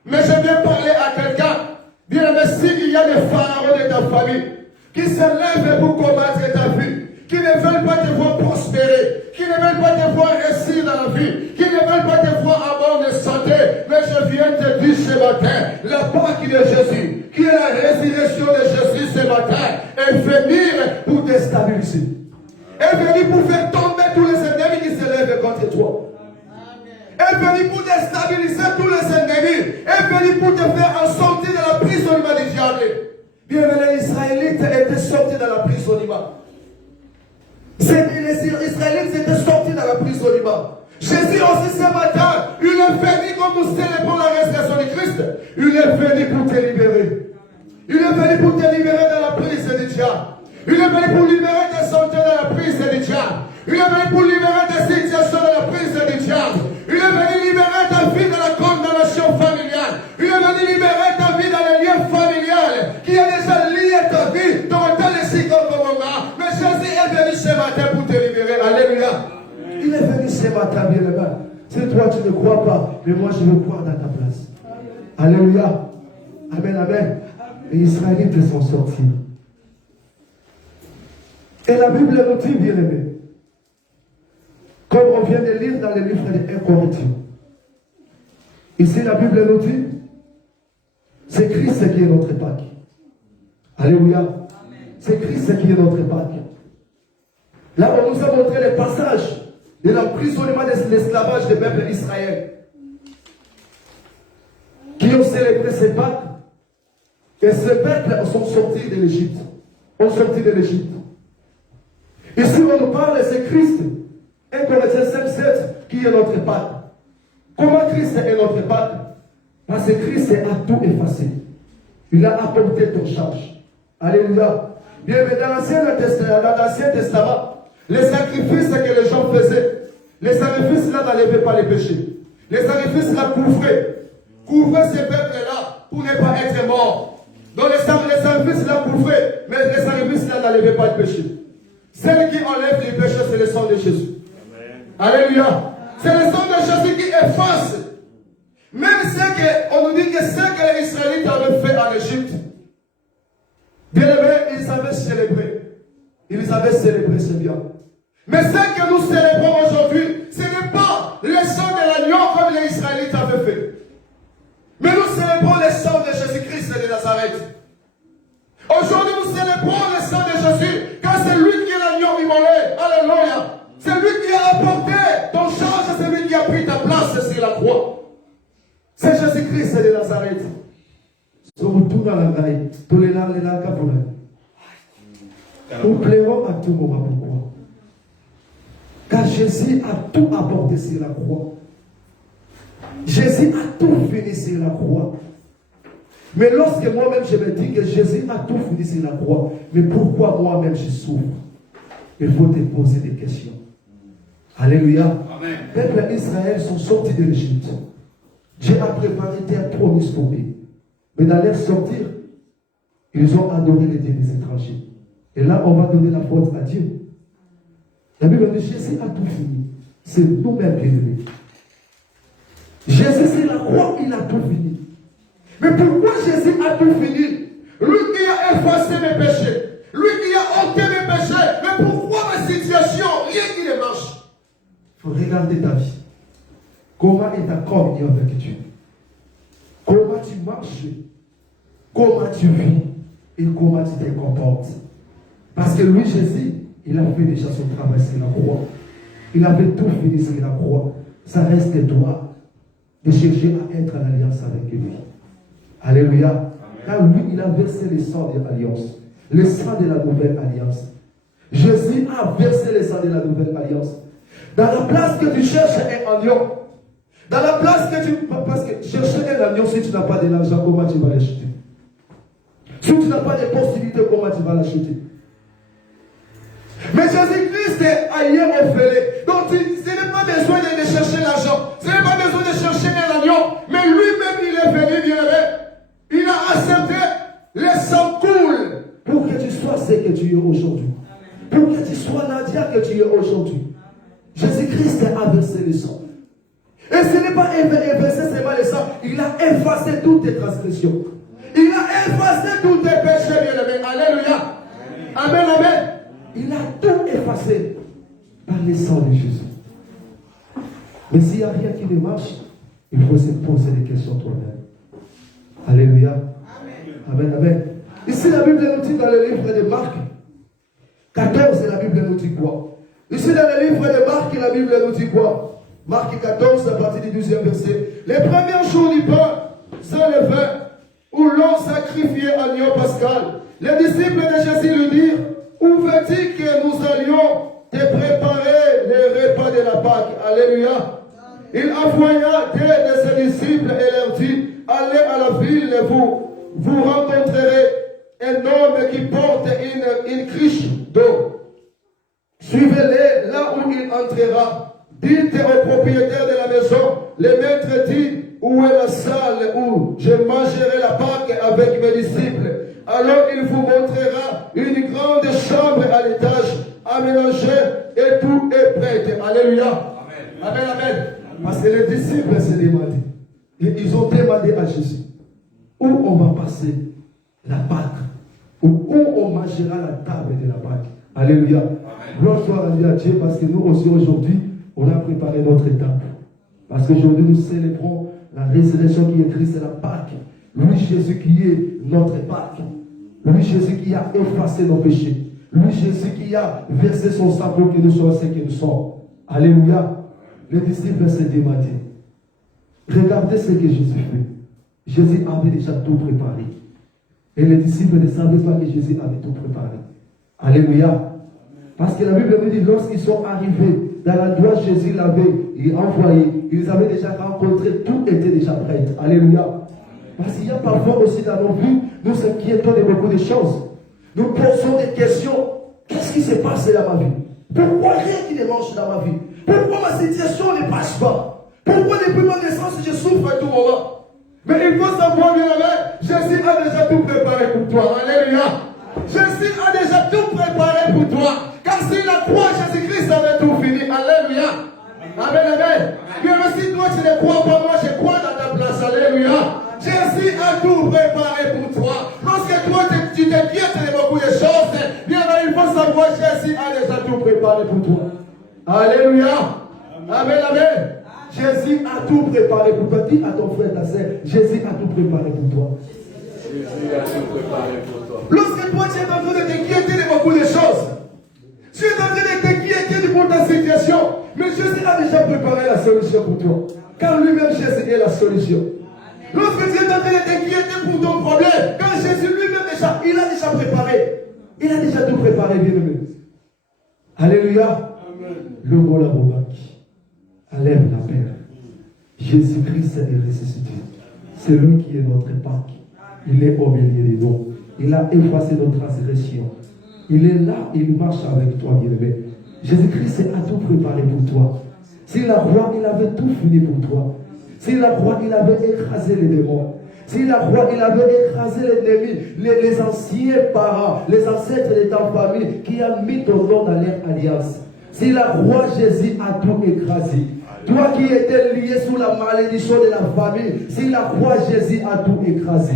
Mais je viens parler à quelqu'un. Bien aimé, s'il y a des pharaons de ta famille qui se lèvent pour combattre ta vie, qui ne veulent pas te voir prospérer, qui ne veulent pas te voir réussir dans la vie, qui ne veulent pas te voir en bonne santé, mais je viens te dire ce matin, la Pâque de Jésus, qui est la résurrection de Jésus ce matin, est venue pour déstabiliser. Elle est venue pour faire tomber tous les ennemis qui se lèvent contre toi. Elle est venue pour déstabiliser tous les ennemis. Elle est venue pour te faire en sortir de la prisonnière du diable. Bien, les Israélites étaient sortis de la prisonnière. Les Israélites étaient sortis de la prisonnière. Jésus aussi ce matin, il est venu comme nous célébrons la résurrection du Christ. Il est venu pour te libérer. Il est venu pour te libérer de la prise du diable. Il est venu pour libérer ta santé de la prise du diable. Il est venu pour libérer ta situation de la prise du diable. Il est venu libérer ta vie de la condamnation familiale. Il est venu libérer ta vie dans les liens familiales qui a déjà lié ta vie dans les cycles comme on. Mais Jésus est venu ce matin pour te libérer. Alléluia. Il est venu ce matin, bien aimé. C'est toi, tu ne crois pas, mais moi je veux croire dans ta place. Alléluia. Amen, amen. Les Israélites sont sortis. Et la Bible nous dit, bien aimé, comme on vient de lire dans le livre de 1 Corinthiens. Ici, la Bible nous dit, c'est Christ qui est notre Pâque. Alléluia. C'est Christ qui est notre Pâque. Là, on nous a montré les passages de l'emprisonnement de l'esclavage des peuples d'Israël qui ont célébré ces Pâques. Et ces peuples sont sortis de l'Égypte. Ont sorti de l'Égypte. Ici, on nous parle, c'est Christ. 1 Corinthiens 5:7 qui est notre Pâque. Comment Christ est notre Pâque? Parce que Christ a tout effacé. Il a apporté ton charge. Alléluia. Bien, mais dans l'Ancien Testament, les sacrifices que les gens faisaient, les sacrifices là n'enlevaient pas les péchés. Les sacrifices là couvraient ces peuples-là pour ne pas être morts. Donc les sacrifices là couvraient, mais les sacrifices là n'enlevaient pas le péché. Celle qui enlève les péchés, c'est le sang de Jésus. Alléluia. C'est le sang de Jésus qui efface. Même on nous dit que ce que les Israélites avaient fait en Égypte, bien aimé, ils avaient célébré. Ils avaient célébré, c'est bien. Mais ce que nous célébrons aujourd'hui, ce n'est pas le sang de l'agneau comme les Israélites avaient fait. Mais nous célébrons le sang de Jésus-Christ de Nazareth. Aujourd'hui, nous célébrons le sang de Jésus, car c'est lui qui est l'agneau immolé. Alléluia. C'est lui qui a apporté ton charge, c'est lui qui a pris ta place sur la croix. C'est Jésus-Christ de Nazareth. Nous pleurons à tout moment. Pourquoi? Car Jésus a tout apporté sur la croix. Jésus a tout fini sur la croix. Mais lorsque moi-même je me dis que Jésus a tout fini sur la croix, mais pourquoi moi-même je souffre? Il faut te poser des questions. Alléluia. Amen. Peuple d'Israël sont sortis de l'Égypte. Dieu a préparé terre promise pour eux. Mais dans leur sortir, ils ont adoré les dieux des étrangers. Et là, on va donner la faute à Dieu. La Bible dit Jésus a tout fini. C'est nous-mêmes qui nous. Jésus, c'est la croix, il a tout fini. Mais pourquoi Jésus a tout fini? Lui qui a effacé mes péchés, lui qui a ôté mes péchés, mais pourquoi ma situation, rien qui ne marche? Il faut regarder ta vie. Comment est ta communion avec Dieu? Comment tu marches? Comment tu vis? Et comment tu te comportes? Parce que lui, Jésus, il a fait déjà son travail sur la croix. Il avait tout fini sur la croix. Ça reste toi de chercher à être en alliance avec lui. Alléluia. Car lui, il a versé le sang de l'alliance. Le sang de la nouvelle alliance. Jésus a versé le sang de la nouvelle alliance. Dans la place que tu cherches un agneau, dans la place que tu... Parce que chercher un agneau, si tu n'as pas de l'argent, comment tu vas l'acheter? Si tu n'as pas de possibilités, comment tu vas l'acheter? Mais Jésus-Christ est ailleurs orphelin. Donc, ce n'est pas besoin de chercher l'argent. Ce n'est pas besoin de chercher un agneau. Mais lui-même, il est venu, bien aimé. Il a accepté. Le sang coule pour que tu sois ce que tu es aujourd'hui. Pour que tu sois Nadia que tu es aujourd'hui. Jésus-Christ a versé le sang. Et ce n'est pas versé seulement le sang. Il a effacé toutes tes transgressions. Il a effacé tous tes péchés, bien aimé. Alléluia. Amen, amen. Il a tout effacé par le sang de Jésus. Mais s'il n'y a rien qui ne marche, il faut se poser des questions toi-même. Alléluia. Amen, amen. Ici, la Bible nous dit dans le livre de Marc 14, la Bible nous dit quoi? Ici, dans le livre de Marc, la Bible nous dit quoi? Marc 14, à partir du 12e verset. Les premiers jours du pain, sans le vin, où l'on sacrifiait agneau pascal, les disciples de Jésus lui dirent: où veux-tu que nous allions te préparer les repas de la Pâque? Alléluia. Il envoya deux de ses disciples et leur dit: allez à la ville, vous rencontrerez un homme qui porte une cruche d'eau. Suivez-le là où il entrera. Dites au propriétaire de la maison: le maître dit, où est la salle où je mangerai la Pâque avec mes disciples? Alors il vous montrera une grande chambre à l'étage, aménagée, et tout est prêt. Alléluia. Amen, amen. Parce que les disciples se demandaient, et ils ont demandé à Jésus: où on va passer la Pâque? Où on mangera la table de la Pâque? Alléluia. Gloire soit rendue à Dieu, parce que nous aussi aujourd'hui, on a préparé notre étape. Parce qu'aujourd'hui, nous célébrons la résurrection qui est Christ, c'est la Pâque. Lui, Jésus qui est notre Pâque. Lui, Jésus qui a effacé nos péchés. Lui, Jésus qui a versé son sang pour que nous soyons ce que nous sommes. Alléluia. Les disciples se demandaient: regardez ce que Jésus fait. Jésus avait déjà tout préparé. Et les disciples ne savaient pas que Jésus avait tout préparé. Alléluia. Parce que la Bible nous dit, lorsqu'ils sont arrivés dans l'endroit où Jésus l'avait envoyé, ils avaient déjà rencontré, tout était déjà prêt. Alléluia. Parce qu'il y a parfois aussi dans nos vies, nous nous inquiétons de beaucoup de choses. Nous posons des questions. Qu'est-ce qui se passe dans ma vie? Pourquoi rien qui ne marche dans ma vie? Pourquoi ma situation ne passe pas? Pourquoi depuis ma naissance je souffre à tout moment? Mais il faut savoir, bien aimé, Jésus a déjà tout préparé pour toi. Alléluia. Jésus a déjà tout préparé pour toi. Car s'il a croix, Jésus-Christ avait tout fini. Alléluia. Amen, amen. Bien, mais si toi tu ne crois pas, moi je crois dans ta place. Alléluia. Jésus a tout préparé pour toi. Lorsque toi tu t'inquiètes de beaucoup de choses, bien, il faut savoir que Jésus a déjà tout préparé pour toi. Alléluia. Amen, amen. Jésus a tout préparé pour toi. Dis à ton frère, ta soeur, Jésus a tout préparé pour toi. Jésus a tout préparé pour toi. Lorsque toi tu es en train de t'inquiéter de beaucoup de choses, tu es en train de t'inquiéter pour ta situation, mais Jésus a déjà préparé la solution pour toi. Car lui-même, Jésus est la solution. Lorsque tu es en train de t'inquiéter pour ton problème, quand Jésus lui-même déjà, il a déjà préparé. Il a déjà tout préparé, bien aimé. Alléluia. Le rôle à enlève la paix. Jésus-Christ est ressuscité. C'est lui qui est notre Pâque. Il est au milieu de nous. Il a effacé nos transgressions. Il est là, il marche avec toi, bien-aimé. Jésus-Christ a tout préparé pour toi. S'il a croix, il avait tout fini pour toi. S'il a croix, il avait écrasé les démons. S'il a croix, il avait écrasé l'ennemi, les anciens parents, les ancêtres de ta famille qui ont mis ton nom dans leur alliance. S'il a croix, Jésus a tout écrasé. Toi qui étais lié sous la malédiction de la famille, s'il a croix, Jésus a tout écrasé.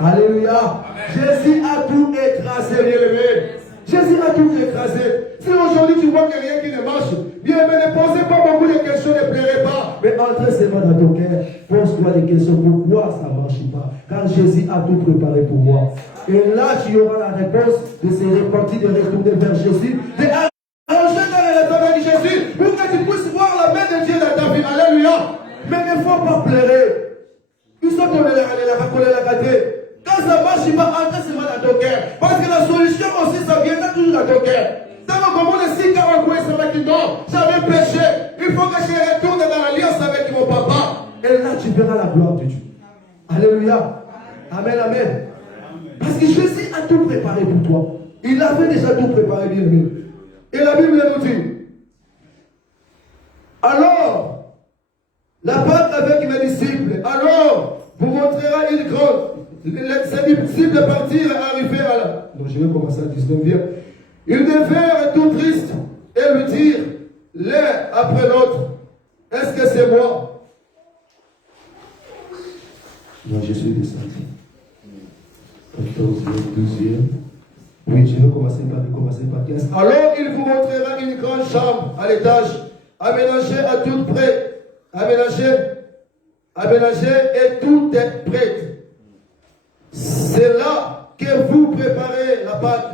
Alléluia. Jésus a tout écrasé, bien-aimé. Jésus a tout écrasé. Si aujourd'hui tu vois qu'il n'y a rien qui ne marche, bien, mais ne posez pas beaucoup de questions, ne pleurez pas. Mais entrez seulement dans ton cœur. Pose-toi des questions. Pourquoi ça ne marche pas? Car Jésus a tout préparé pour moi. Et là, tu auras la réponse de se repentir, de retourner vers Jésus, de arranger dans le retour de Jésus pour que tu puisses voir la main de Dieu dans ta vie. Alléluia. Mais il ne faut pas pleurer. Ils sont tombés la gâtée. Quand ça marche, il va entrer seulement dans ton cœur. Parce que la solution aussi, ça viendra toujours dans ton cœur. dit non, j'avais péché. Il faut que je retourne dans l'alliance avec mon papa. Et là, tu verras la gloire de Dieu. Alléluia. Amen, amen. Parce que Jésus a tout préparé pour toi. Il avait déjà tout préparé, bien aimé. Et la Bible nous dit, alors, la Pâque avec mes disciples, alors, vous montrera une grande. Ses disciples partirent et arrivèrent à la. Donc je vais commencer à 19e. Ils devinrent tout tristes et lui dirent, l'un après l'autre, est-ce que c'est moi? Non, je suis descendu. 14e, 12e. Oui, je vais commencer par 15. Alors il vous montrera une grande chambre à l'étage, aménagée à tout près. Aménagée et tout est prête. C'est là que vous préparez la Pâque.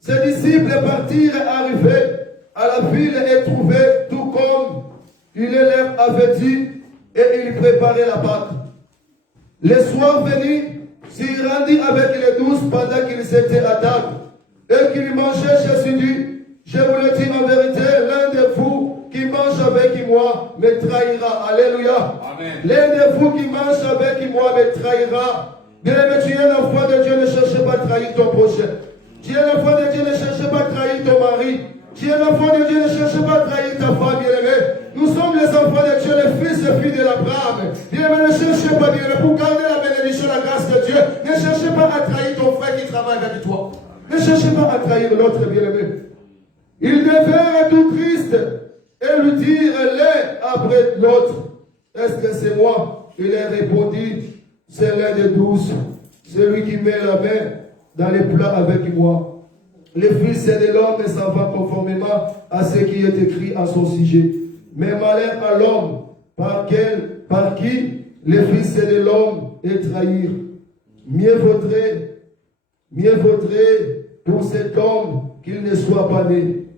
Ses disciples partirent et arrivèrent à la ville et trouvaient tout comme il leur avait dit, et ils préparaient la Pâque. Le soir venu, s'il rendit avec les 12 pendant qu'ils étaient à table et qu'ils mangeaient. Jésus dit, je vous le dis en vérité, l'un de vous qui mange avec moi me trahira. Alléluia. Amen. L'un de vous qui mange avec moi me trahira. Bien-aimé, tu es un enfant de Dieu, ne cherche pas à trahir ton prochain. Tu es un enfant de Dieu, ne cherche pas à trahir ton mari. Tu es un enfant de Dieu, ne cherche pas à trahir ta femme, bien-aimé. Nous sommes les enfants de Dieu, les fils et filles de l'Abraham. Bien-aimé, ne cherchez pas, bien-aimé, pour garder la bénédiction, la grâce de Dieu. Ne cherchez pas à trahir ton frère qui travaille avec toi. Ne cherchez pas à trahir l'autre, bien-aimé. Ils devinrent tout tristes et lui dirent l'un après l'autre, est-ce que c'est moi? Il leur répondit, c'est l'un des 12, celui qui met la main dans les plats avec moi. Le Fils de l'homme s'en va conformément à ce qui est écrit à son sujet. Mais malheur à l'homme par qui le Fils de l'homme est trahi. Mieux vaudrait pour cet homme qu'il ne soit pas né.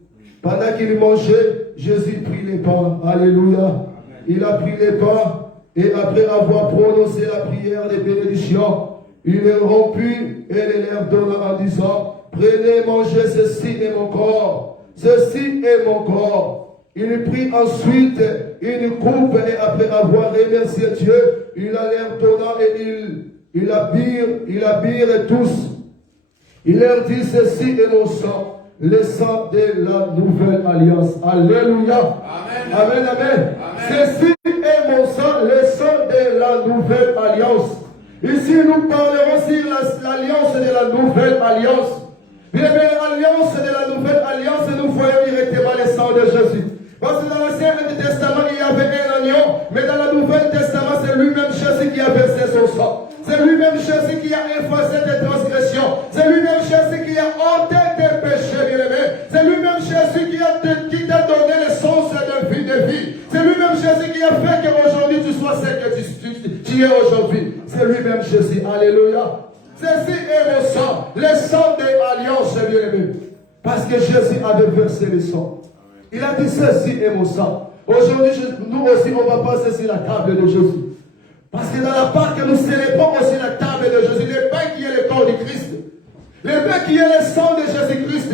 Pendant qu'il mangeait, Jésus prit les pains. Alléluia. Il a pris les pains et après avoir prononcé la prière de bénédiction, il les romput et les leur donna en disant, prenez, mangez, ceci est mon corps. Ceci est mon corps. Il prit ensuite une coupe et après avoir remercié Dieu, il la leur donna et ils la birent tous. Il leur dit, ceci est mon sang, le sang de la nouvelle alliance. Alléluia. Amen, amen. Ceci est mon sang, le sang de la nouvelle alliance. Ici, nous parlerons sur l'alliance de la nouvelle alliance. Bien aimé, l'alliance de la nouvelle alliance, nous voyons directement le sang de Jésus. Parce que dans l'Ancien Testament, il y avait un agneau, mais dans le Nouveau Testament, c'est lui-même Jésus qui a versé son sang. C'est lui-même Jésus qui a effacé tes transgressions. C'est lui-même Jésus qui a ôté tes péchés, bien-aimé. C'est lui-même Jésus qui t'a donné le sens de vie. C'est lui-même Jésus qui a fait qu'aujourd'hui tu sois ce que tu es aujourd'hui. C'est lui-même Jésus. Alléluia. Ceci est le sang de l'alliance, bien-aimé. Parce que Jésus avait versé le sang. Il a dit, ceci est mon sang. Aujourd'hui, nous aussi, on va passer sur la table de Jésus. Parce que dans la Pâque, nous célébrons aussi la table de Jésus. Le pain qui est le corps du Christ. Le pain qui est le sang de Jésus-Christ.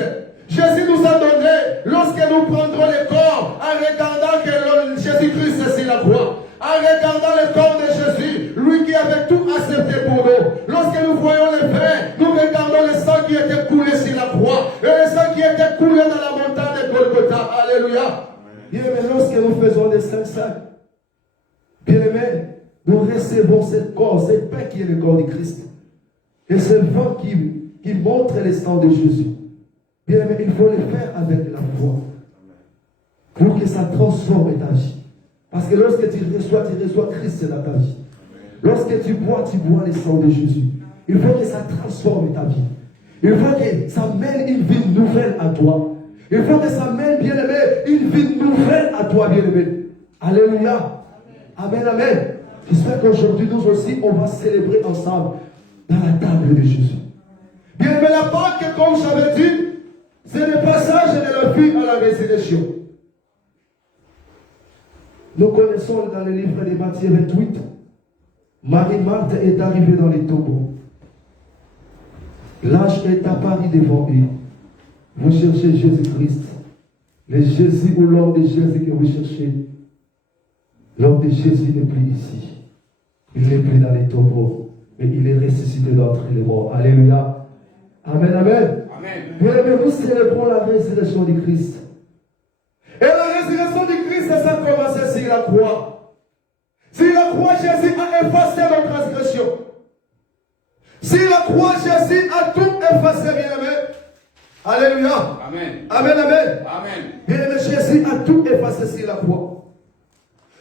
Jésus nous a donné, lorsque nous prendrons le corps, en regardant que Jésus-Christ est sur la croix, en regardant le corps de Jésus, lui qui avait tout accepté pour nous. Lorsque nous voyons le pain, nous regardons le sang qui était coulé sur la croix, et le sang qui était coulé dans la montagne de Golgotha. Alléluia. Bien aimé, lorsque nous faisons les 5 bien aimé, nous recevons ce corps, ce pain qui est le corps du Christ. Et ce vin qui montre le sang de Jésus. Bien aimé, il faut le faire avec la foi. Pour que ça transforme ta vie. Parce que lorsque tu reçois Christ dans ta vie. Lorsque tu bois le sang de Jésus. Il faut que ça transforme ta vie. Il faut que ça mène une vie nouvelle à toi. Il faut que ça mène, bien aimé, une vie nouvelle à toi, bien aimé. Alléluia. Amen, amen. J'espère qu'aujourd'hui, nous aussi, on va célébrer ensemble dans la table de Jésus. Bien aimé, la Pâque, comme j'avais dit, c'est le passage de la vie à la résurrection. Nous connaissons dans le livre de Matthieu 28, Marie-Marthe est arrivée dans les tombeaux. L'ange est apparu devant eux. Vous cherchez Jésus-Christ, Le Jésus ou l'homme de Jésus que vous cherchez, l'homme de Jésus n'est plus ici. Il n'est plus dans les tombeaux, mais il est ressuscité d'entre les morts. Alléluia. Amen, amen. Bien-aimés, nous célébrons la résurrection du Christ. Et la résurrection du Christ, ça a commencé sur la croix. Sur la croix, Jésus a effacé nos transgressions. Sur la croix, Jésus a tout effacé, bien-aimés. Alléluia. Amen. Amen, amen. Amen. Bien-aimés, Jésus a tout effacé sur la croix.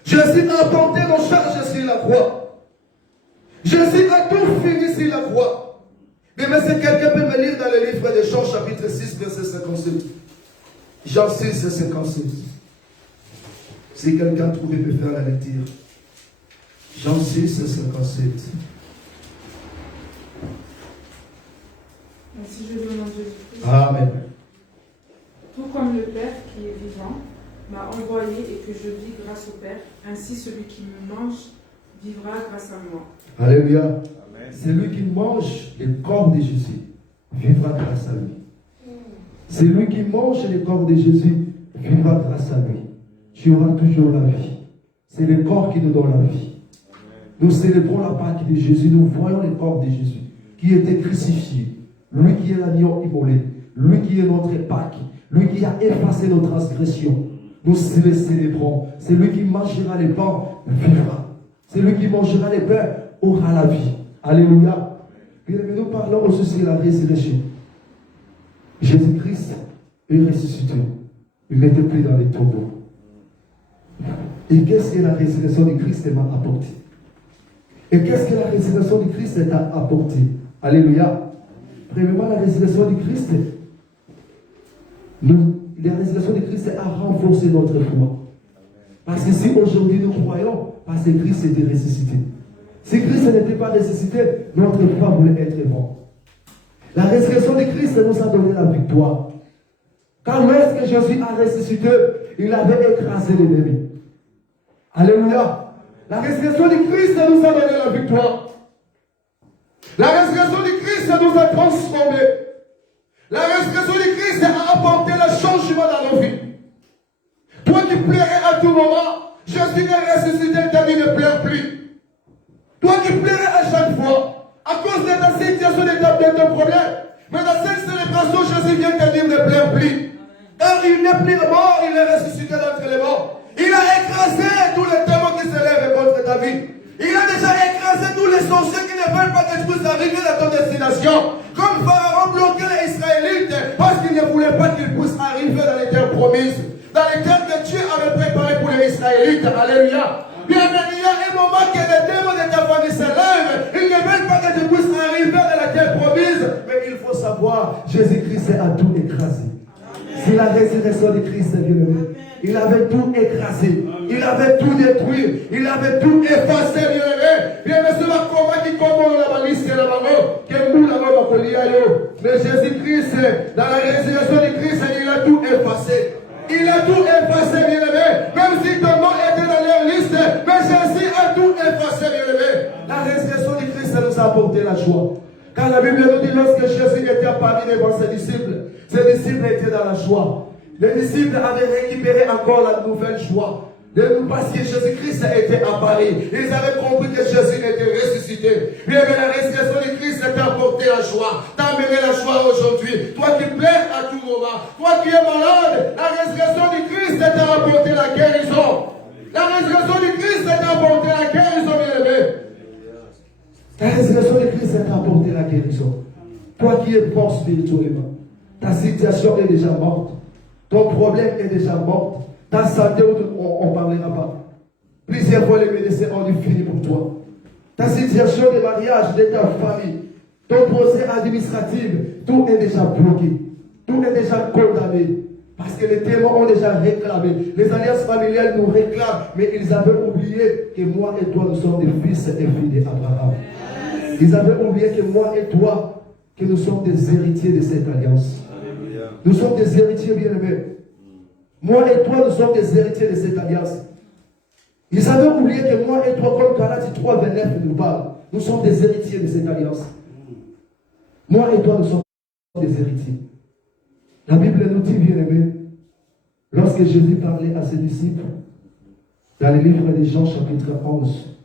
Jésus a porté nos charges sur la croix. Jésus a tout fini sur la croix. Mais si quelqu'un peut me lire dans le livre de Jean, chapitre 6, verset 57. Jean 6, 56. Si quelqu'un trouvait peut faire la lecture. Jean 6, 57. Ainsi je donne en Jésus-Christ. Amen. Tout comme le Père qui est vivant m'a envoyé et que je vis grâce au Père, ainsi celui qui me mange vivra grâce à moi. Alléluia. Amen. Celui qui mange le corps de Jésus vivra grâce à lui. Celui qui mange le corps de Jésus vivra grâce à lui. Tu auras toujours la vie. C'est le corps qui nous donne la vie. Nous célébrons la Pâque de Jésus. Nous voyons le corps de Jésus qui était crucifié. Lui qui est l'agneau immolé. Lui qui est notre Pâque. Lui qui a effacé nos transgressions. Nous le célébrons. Celui qui mangera les pains vivra. Celui qui mangera les pains aura la vie. Alléluia. Mais nous parlons aussi de la résurrection. Jésus-Christ est ressuscité. Il n'était plus dans les tombeaux. Et qu'est-ce que la résurrection de Christ m'a apporté? Et qu'est-ce que la résurrection de Christ t'a apporté? Alléluia. Premièrement, la résurrection de Christ, la résurrection de Christ a renforcé notre foi. Parce que si aujourd'hui nous croyons, parce que Christ était ressuscité. Si Christ n'était pas ressuscité, notre foi voulait être morte. La résurrection de Christ nous a donné la victoire. Quand lorsque Jésus a ressuscité, il avait écrasé l'ennemi. Alléluia. La résurrection de Christ nous a donné la victoire. La résurrection de Christ nous a transformés. La résurrection de Christ a apporté le changement dans nos vies. Toi qui pleurais à tout moment, Jésus est ressuscité, ta vie ne pleure plus. Toi qui pleurais à chaque fois, à cause de ta situation, de ton problème, mais dans cette célébration, Jésus vient te dire ne pleure plus. Car il n'est plus mort, il est ressuscité d'entre les morts. Il a écrasé tous les témoins qui se lèvent contre ta vie. Il a déjà écrasé tous les sorciers qui ne veulent pas que tu puisses arriver à ton destination. Comme Pharaon bloquait les Israélites parce qu'il ne voulait pas qu'ils puissent arriver dans les terres promises. Dans les terres que Dieu avait préparées pour les Israélites. Alléluia. Bien, il y a un moment que les démons de ta famille se lèvent. Ils ne veulent pas que tu puisses arriver dans la terre promise. Mais il faut savoir, Jésus-Christ a tout écrasé. C'est la résurrection de Christ, bien-aimé. Il avait tout écrasé. Il avait tout détruit. Il avait tout effacé, bien-aimé. Bien-aimé, c'est la combat qui commande la balise et la maman. Que nous l'avons appelé à eux. Mais Jésus-Christ, dans la résurrection de Christ, il a tout effacé. Il a tout effacé, bien-aimé. Même si ton nom était dans leur liste, mais Jésus a tout effacé, bien-aimé. La résurrection de Christ nous a apporté la joie. Quand la Bible nous dit lorsque Jésus était apparu devant ses disciples étaient dans la joie. Les disciples avaient récupéré encore la nouvelle joie. Parce que Jésus-Christ était apparu. Ils avaient compris que Jésus était ressuscité. Bien, mais la résurrection de Christ t'a apporté la joie. T'a amené la joie aujourd'hui. Toi qui pleures à tout moment. Toi qui es malade. La résurrection de Christ t'a apporté la guérison. La résurrection de Christ t'a apporté la guérison, bien aimé. La résurrection de Christ t'a apporté la guérison. Toi qui es mort spirituellement. Ta situation est déjà morte. Ton problème est déjà mort. Ta santé, on ne parlera pas. Plusieurs fois, les médecins ont dû finir pour toi. Ta situation de mariage, de ta famille, ton procès administratif, tout est déjà bloqué. Tout est déjà condamné. Parce que les témoins ont déjà réclamé. Les alliances familiales nous réclament. Mais ils avaient oublié que moi et toi, nous sommes des fils et filles d'Abraham. Ils avaient oublié que moi et toi, que nous sommes des héritiers de cette alliance. Nous sommes des héritiers bien-aimés. Moi et toi, nous sommes des héritiers de cette alliance. Ils avaient oublié que moi et toi, comme Galates 3, 29 nous parle, nous sommes des héritiers de cette alliance. Moi et toi, nous sommes des héritiers. La Bible nous dit, bien-aimés, Lorsque Jésus parlait à ses disciples, dans le livre des Jean, chapitre 11,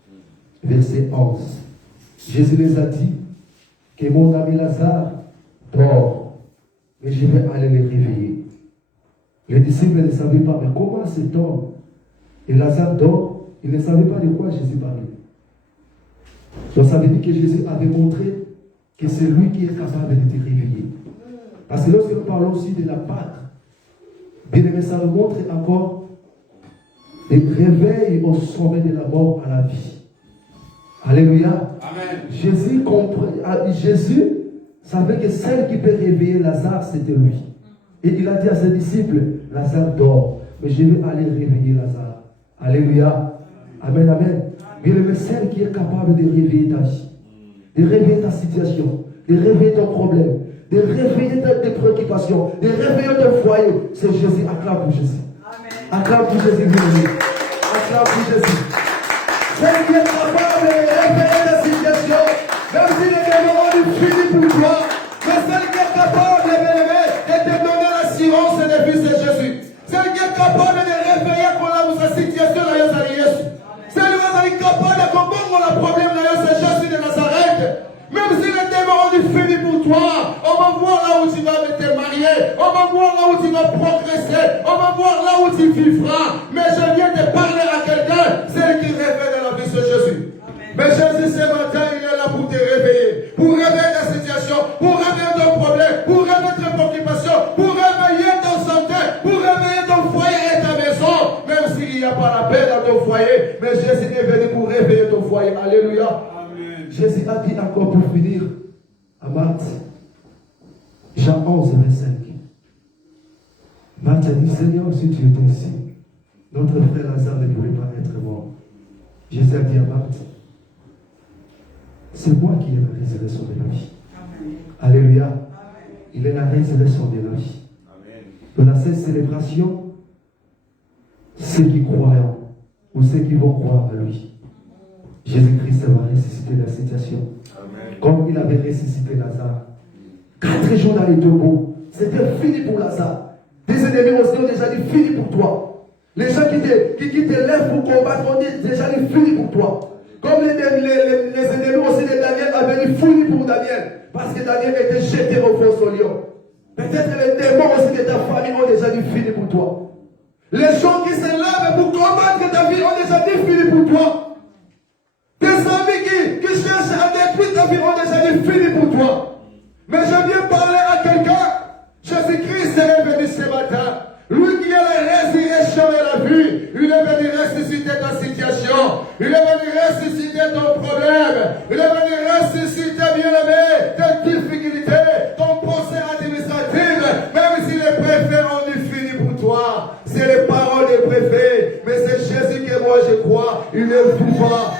verset 11, Jésus les a dit que mon ami Lazare dort, mais je vais aller le réveiller. Les disciples ne savaient pas, mais comment cet homme et Lazare dort, ils ne savaient pas de quoi Jésus parlait. Donc ça veut dire que Jésus avait montré que c'est lui qui est capable de te réveiller. Parce que lorsque nous parlons aussi de la Pâque, bien aimé, ça nous montre encore des réveils au sommet de la mort à la vie. Alléluia. Amen. Jésus savait que celle qui peut réveiller Lazare, c'était lui. Et il a dit à ses disciples, Lazare dort, mais je vais aller réveiller Lazare. Alléluia. Amen, amen. Bien aimé, celle qui est capable de réveiller ta vie, de réveiller ta situation, de réveiller ton problème, de réveiller tes préoccupations, de réveiller ton foyer, c'est Jésus. Acclame pour Jésus. Acclame pour Jésus, bien aimé. Acclame pour Jésus. Celle qui est capable de réveiller ta situation, même si les démons ont fini pour toi, mais celle qui est capable, bien aimé, de te donner l'assurance de vie, c'est Jésus. Celle qui est capable de réveiller sa situation, c'est Jésus. Celle qui est capable de comprendre le problème, c'est Jésus de Nazareth. Même si les démons ont fini pour toi, on va voir là où tu vas te marier, on va voir là où tu vas progresser, on va voir là où tu vivras. Mais je viens de parler à quelqu'un, celle qui réveille la vie, c'est Jésus. Amen. Mais Jésus ce matin, il est là pour te réveiller, pour réveiller ta situation, pour réveiller ton problème, pour réveiller tes préoccupations, pour réveiller ton santé, pour réveiller ton foyer et ta maison. Même s'il n'y a pas la paix dans ton foyer, mais Jésus est venu pour réveiller ton foyer. Alléluia. Jésus a dit encore pour finir à Marthe, Jean 11, verset 5. Marthe a dit, Seigneur, si tu étais ici, notre frère Lazare ne pouvait pas être mort. Jésus a dit à Marthe, c'est moi qui ai la résurrection de la vie. Amen. Alléluia. Amen. Il est la résurrection de la vie. Amen. Dans cette célébration, ceux qui croient ou ceux qui vont croire à lui, Jésus-Christ va ressusciter la situation. Amen. Comme il avait ressuscité Lazare. 4 jours dans les tombeaux, c'était fini pour Lazare. Des ennemis aussi ont déjà dit fini pour toi. Les gens qui te lèvent pour combattre ont déjà dit fini pour toi. Comme les ennemis aussi de Daniel avaient dit fini pour Daniel. Parce que Daniel était jeté au fond au lion. Peut-être les démons aussi de ta famille ont déjà dit fini pour toi. Les gens qui se lèvent pour combattre ta vie ont déjà dit fini pour toi. Tes amis qui cherchent à détruire ta vie ont déjà dit fini pour toi. Mais je viens parler à quelqu'un. Jésus-Christ est venu ce matin. Lui qui est la résurrection et la vie. Il est venu ressusciter ta situation. Il est venu ressusciter ton problème. Il est venu ressusciter, bien-aimé, tes difficultés, ton procès administratif. Même si les préfets ont dit fini pour toi. C'est les paroles des préfets. Mais c'est Jésus que moi je crois. Il est vivant.